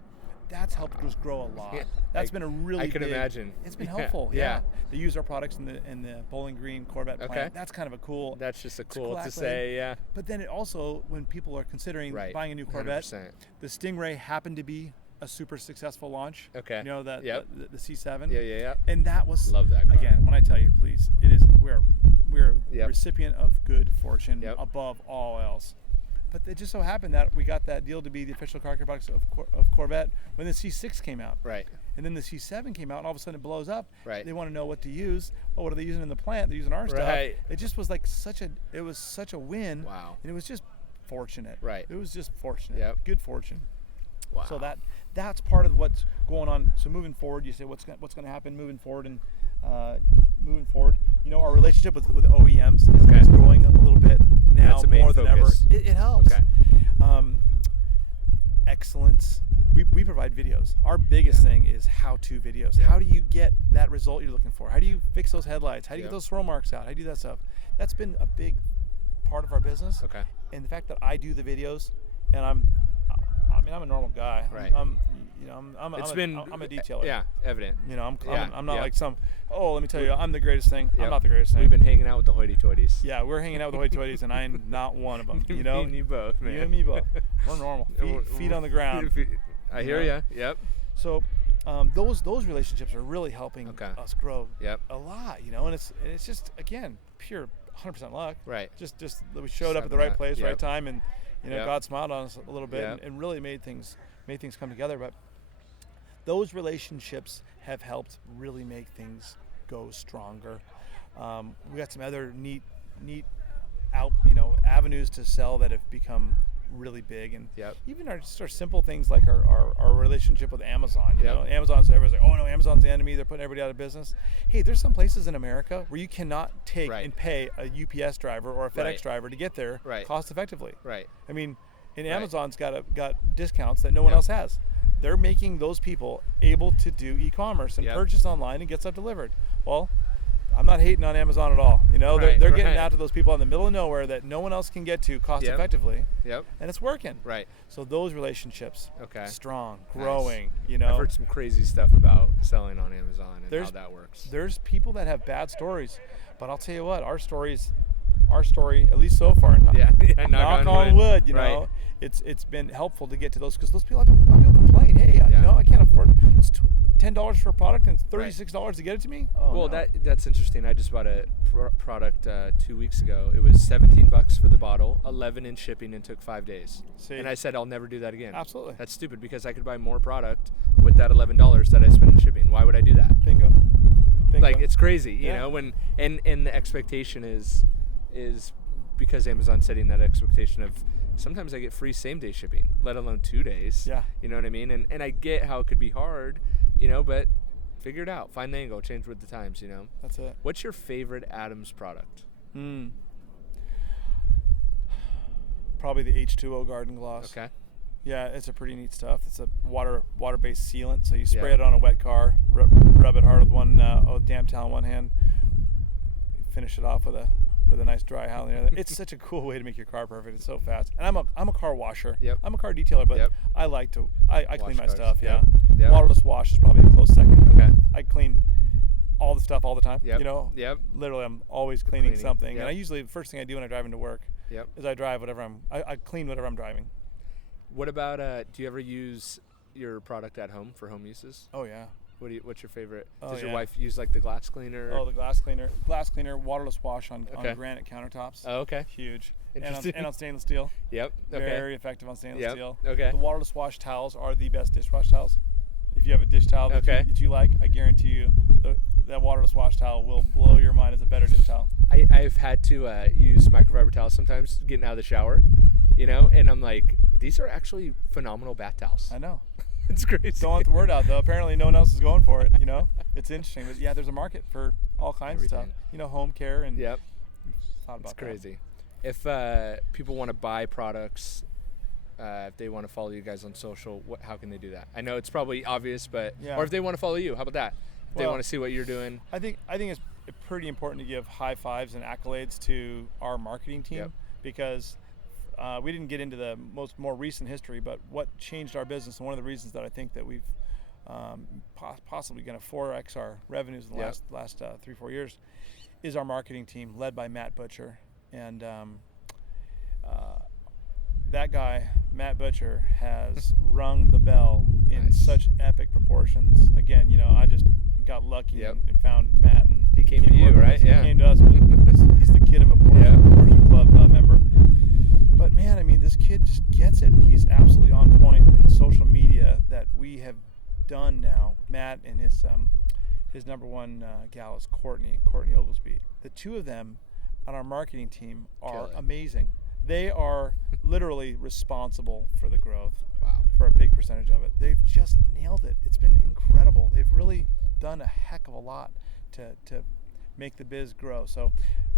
That's helped us grow a lot. That's been a really I can imagine. It's been helpful. Yeah. They use our products in the Bowling Green Corvette plant. That's kind of a cool. That's just a cool to say, yeah. But then it also, when people are considering buying a new Corvette, 100%. the Stingray happened to be a super successful launch. Okay. The C7. Yeah. And that was love that car. Again, when I tell you, please, it is we're the recipient of good fortune above all else. But it just so happened that we got that deal to be the official car care products of Corvette when the C6 came out. Right. And then the C7 came out, and all of a sudden it blows up. Right. They want to know what to use. Oh, what are they using in the plant? They're using our stuff. It just was like such a win. Wow. And it was just fortunate. Right. It was just fortunate. Yep. Good fortune. Wow. So that's part of what's going on. So moving forward, you say what's going to happen moving forward, and our relationship with OEMs is growing a little bit now. That's the main more than focus. ever. It helps. Okay. Excellence. We provide videos. Our biggest thing is how-to videos. Yeah. How do you get that result you're looking for? How do you fix those headlights? How do you get Yep. those swirl marks out? How do you do that stuff? That's been a big part of our business. Okay. And the fact that I do the videos, and I'm a normal guy. Right. I'm a detailer. Yeah, evident. I'm not Yeah. like some. Oh, let me tell you, I'm the greatest thing. Yep. I'm not the greatest thing. We've been hanging out with the hoity-toities. Yeah, we're hanging out with the hoity-toities, and I'm not one of them. Me and you both, man. You and me both. We're normal. Feet on the ground. I hear ya. Yep. So, those relationships are really helping Okay. us grow Yep. a lot. And it's just, again, pure 100% luck. Right. Just that we showed up at the Having right that. place, Yep. right time, and Yep. God smiled on us a little bit Yep. and really made things come together. But those relationships have helped really make things go stronger. We got some other neat avenues to sell that have become really big, and Yep. even our simple things like our relationship with Amazon. Yep. Amazon's, everyone's like, oh no, Amazon's the enemy, they're putting everybody out of business. Hey, there's some places in America where you cannot take Right. and pay a UPS driver or a FedEx Right. driver to get there Right. cost effectively. Right. I mean, and Right. Amazon's got discounts that no one Yep. else has. They're making those people able to do e-commerce and Yep. purchase online and get stuff delivered. Well, I'm not hating on Amazon at all. Right, They're getting right. out to those people in the middle of nowhere that no one else can get to cost Yep. effectively, Yep. and it's working. Right. So those relationships, Okay. strong, Nice. growing. I've heard some crazy stuff about selling on Amazon and how that works. There's people that have bad stories, but I'll tell you what, our story, at least so far, Yeah. knock on wood, Right. it's been helpful to get to those, because those people complain, hey, Yeah. I can't afford it's $10 for a product and it's $36 to get it to me. Oh, Well, no. that's interesting. I just bought a product 2 weeks ago. It was $17 for the bottle, $11 in shipping, and took 5 days. See? And I said I'll never do that again. Absolutely. That's stupid, because I could buy more product with that $11 that I spent in shipping. Why would I do that? Bingo. Like, it's crazy, you Yeah. know. When and the expectation is because Amazon's setting that expectation of sometimes I get free same-day shipping, let alone 2 days. Yeah. You know what I mean? And I get how it could be hard, but figure it out. Find the angle. Change with the times, That's it. What's your favorite Adams product? Probably the H2O Garden Gloss. Okay. Yeah, it's a pretty neat stuff. It's a water-based sealant, so you spray Yeah. it on a wet car, rub it hard with one damp towel in one hand, finish it off with a nice dry towel in the other. It's such a cool way to make your car perfect. It's so fast. And I'm a car washer. Yep. I'm a car detailer, but Yep. I like to I clean my cars. stuff. Yep. Yeah. Yep. Waterless wash is probably a close second. Okay. I clean all the stuff all the time. Yep. Yep. Literally, I'm always cleaning something. Yep. And I usually, the first thing I do when I drive into work is I clean whatever I'm driving. What about do you ever use your product at home for home uses? Oh yeah. What's your favorite? Oh, Does your yeah. wife use like the glass cleaner? Oh, the glass cleaner, waterless wash on granite countertops. Oh, okay. Huge. Interesting. And on stainless steel. Yep. Okay. Very effective on stainless steel. Okay. The waterless wash towels are the best dishwash towels. If you have a dish towel that, Okay. you like, I guarantee you that waterless wash towel will blow your mind as a better dish towel. I've had to use microfiber towels sometimes getting out of the shower, and I'm like, these are actually phenomenal bath towels. I know. It's crazy. Don't want the word out though. Apparently no one else is going for it. It's interesting. But yeah, there's a market for all kinds of stuff. Home care and. Yep. Thought about It's crazy. If people want to buy products, if they want to follow you guys on social, how can they do that? I know it's probably obvious, but or if they want to follow you, how about that? If they want to see what you're doing. I think it's pretty important to give high fives and accolades to our marketing team because we didn't get into the more recent history, but what changed our business and one of the reasons that I think that we've possibly going to 4x our revenues in the last 3-4 years is our marketing team led by Matt Butcher. And that guy, Matt Butcher, has rung the bell in such epic proportions. Again, I just got lucky and found Matt. And he came to you, right? Yeah. He came to us. He's the kid of a Porsche Club member. But man, I mean, this kid just gets it. He's absolutely on point in social media that we have done now. Matt and his number one gal is Courtney Oglesby. The two of them on our marketing team are amazing. They are literally responsible for the growth. Wow. For a big percentage of it. They've just nailed it. It's been incredible. They've really done a heck of a lot to make the biz grow. So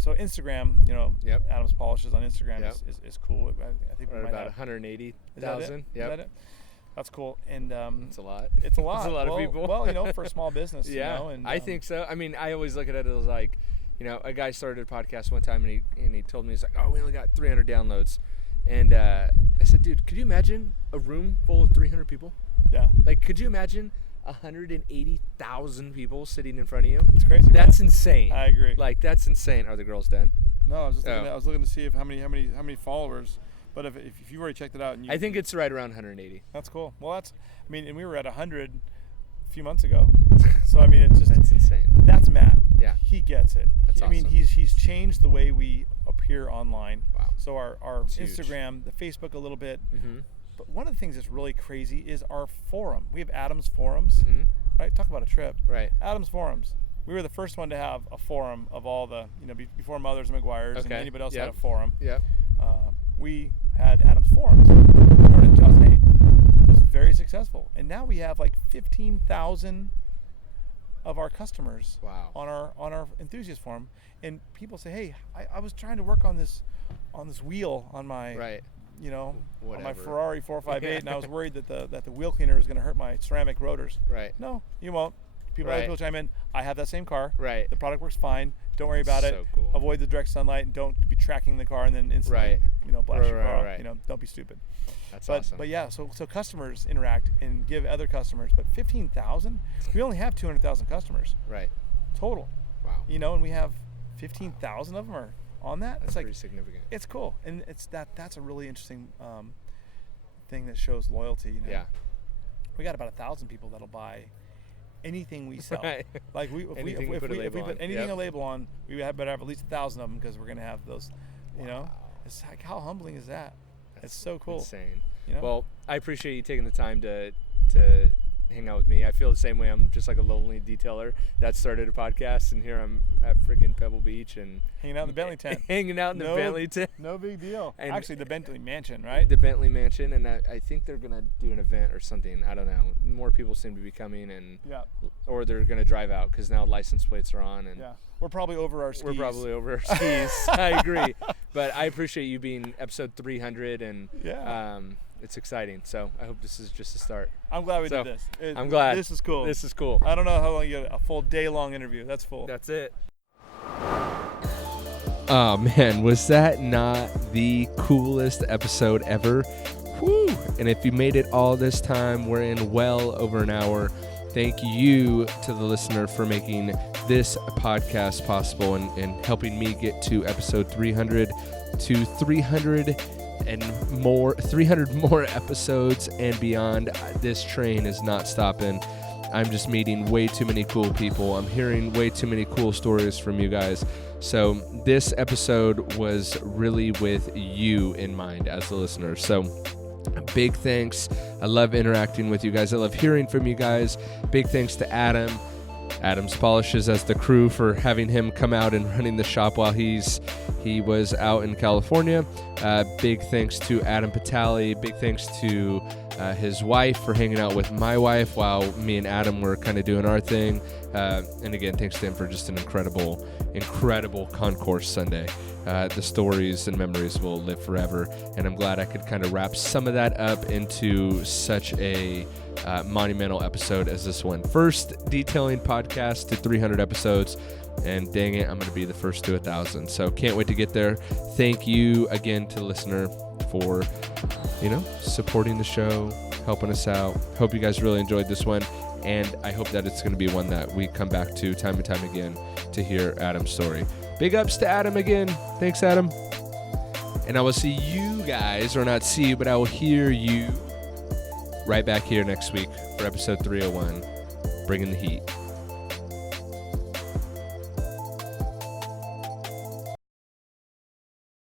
Instagram, Yep. Adam's Polishes on Instagram Yep. is cool. I think We're we at might about have 180,000. Is that it? That's cool. And It's a lot. it's a lot. It's a lot of people. Well, for a small business. Yeah, And I think so. I mean, I always look at it as like, a guy started a podcast one time and he told me, he's like, oh, we only got 300 downloads. And I said, dude, could you imagine a room full of 300 people? Yeah. Like, could you imagine 180,000 people sitting in front of you? It's crazy. That's right? insane. I agree. Like, that's insane. Are the girls done? No, I was just looking, I was looking to see if how many followers. But if you've already checked it out, and I think it's right around 180. That's cool. Well, and we were at 100 a few months ago. So it's just That's insane. That's Matt. Yeah. He gets it. That's awesome. He's changed the way we appear online. Wow. So our Huge. Instagram, the Facebook a little bit. Mm-hmm. But one of the things that's really crazy is our forum. We have Adam's Forums. Mm-hmm. Right? Talk about a trip. Right. Adam's Forums. We were the first one to have a forum of all the, before Mothers and McGuire's and anybody else had a forum. Yep. We had Adam's Forums. We started in 2008. It was very successful. And now we have like 15,000 of our customers on our enthusiast forum. And people say, hey, I was trying to work on this wheel on my on my Ferrari 458 and I was worried that the wheel cleaner was going to hurt my ceramic rotors. Right. No, you won't. People chime in. I have that same car. Right. The product works fine. Don't worry about it. So cool. Avoid the direct sunlight and don't be tracking the car and then instantly blast your car off. Don't be stupid. That's awesome. But yeah, so customers interact and give other customers. But 15,000, we only have 200,000 customers. Right. Total. Wow. And we have 15,000 of them are on that. That's pretty significant. It's cool, and that's a really interesting thing that shows loyalty. Yeah. We got about 1,000 people that'll buy anything we sell. Right. Like if we put anything a label on, we better have at least 1,000 of them because we're gonna have those. It's like, how humbling is that? It's so cool. Insane. You know? Well, I appreciate you taking the time to hang out with me. I feel the same way. I'm just like a lonely detailer that started a podcast, and here I'm at freaking Pebble Beach and hanging out in the Bentley tent. Hanging out in the Bentley tent. No big deal. And actually, the Bentley Mansion, right? The Bentley Mansion, and I think they're gonna do an event or something. I don't know. More people seem to be coming, and or they're gonna drive out because now license plates are on, and we're probably over our skis. We're probably over our skis. I agree, but I appreciate you being episode 300, and it's exciting. So I hope this is just a start. I'm glad we did this. I'm glad. This is cool. This is cool. I don't know how long you get a full day-long interview. That's full. That's it. Oh man, was that not the coolest episode ever? Woo! And if you made it all this time, we're in well over an hour. Thank you to the listener for making this podcast possible and helping me get to episode 300 to 300 more episodes and beyond. This train is not stopping. I'm just meeting way too many cool people. I'm hearing way too many cool stories from you guys. So this episode was really with you in mind as the listener. So big thanks. I love interacting with you guys. I love hearing from you guys. Big thanks to Adam's Polishes as the crew for having him come out and running the shop while he was out in California. Big thanks to Adam Pitale. Big thanks to his wife for hanging out with my wife while me and Adam were kind of doing our thing. And again, thanks to him for just an incredible concourse Sunday. The stories and memories will live forever. And I'm glad I could kind of wrap some of that up into such a monumental episode as this one. First detailing podcast to 300 episodes. And dang it, I'm going to be the first to 1,000. So can't wait to get there. Thank you again to the listener for, supporting the show, helping us out. Hope you guys really enjoyed this one. And I hope that it's going to be one that we come back to time and time again to hear Adam's story. Big ups to Adam again. Thanks, Adam. And I will see you guys, or not see you, but I will hear you right back here next week for episode 301, Bringing the Heat.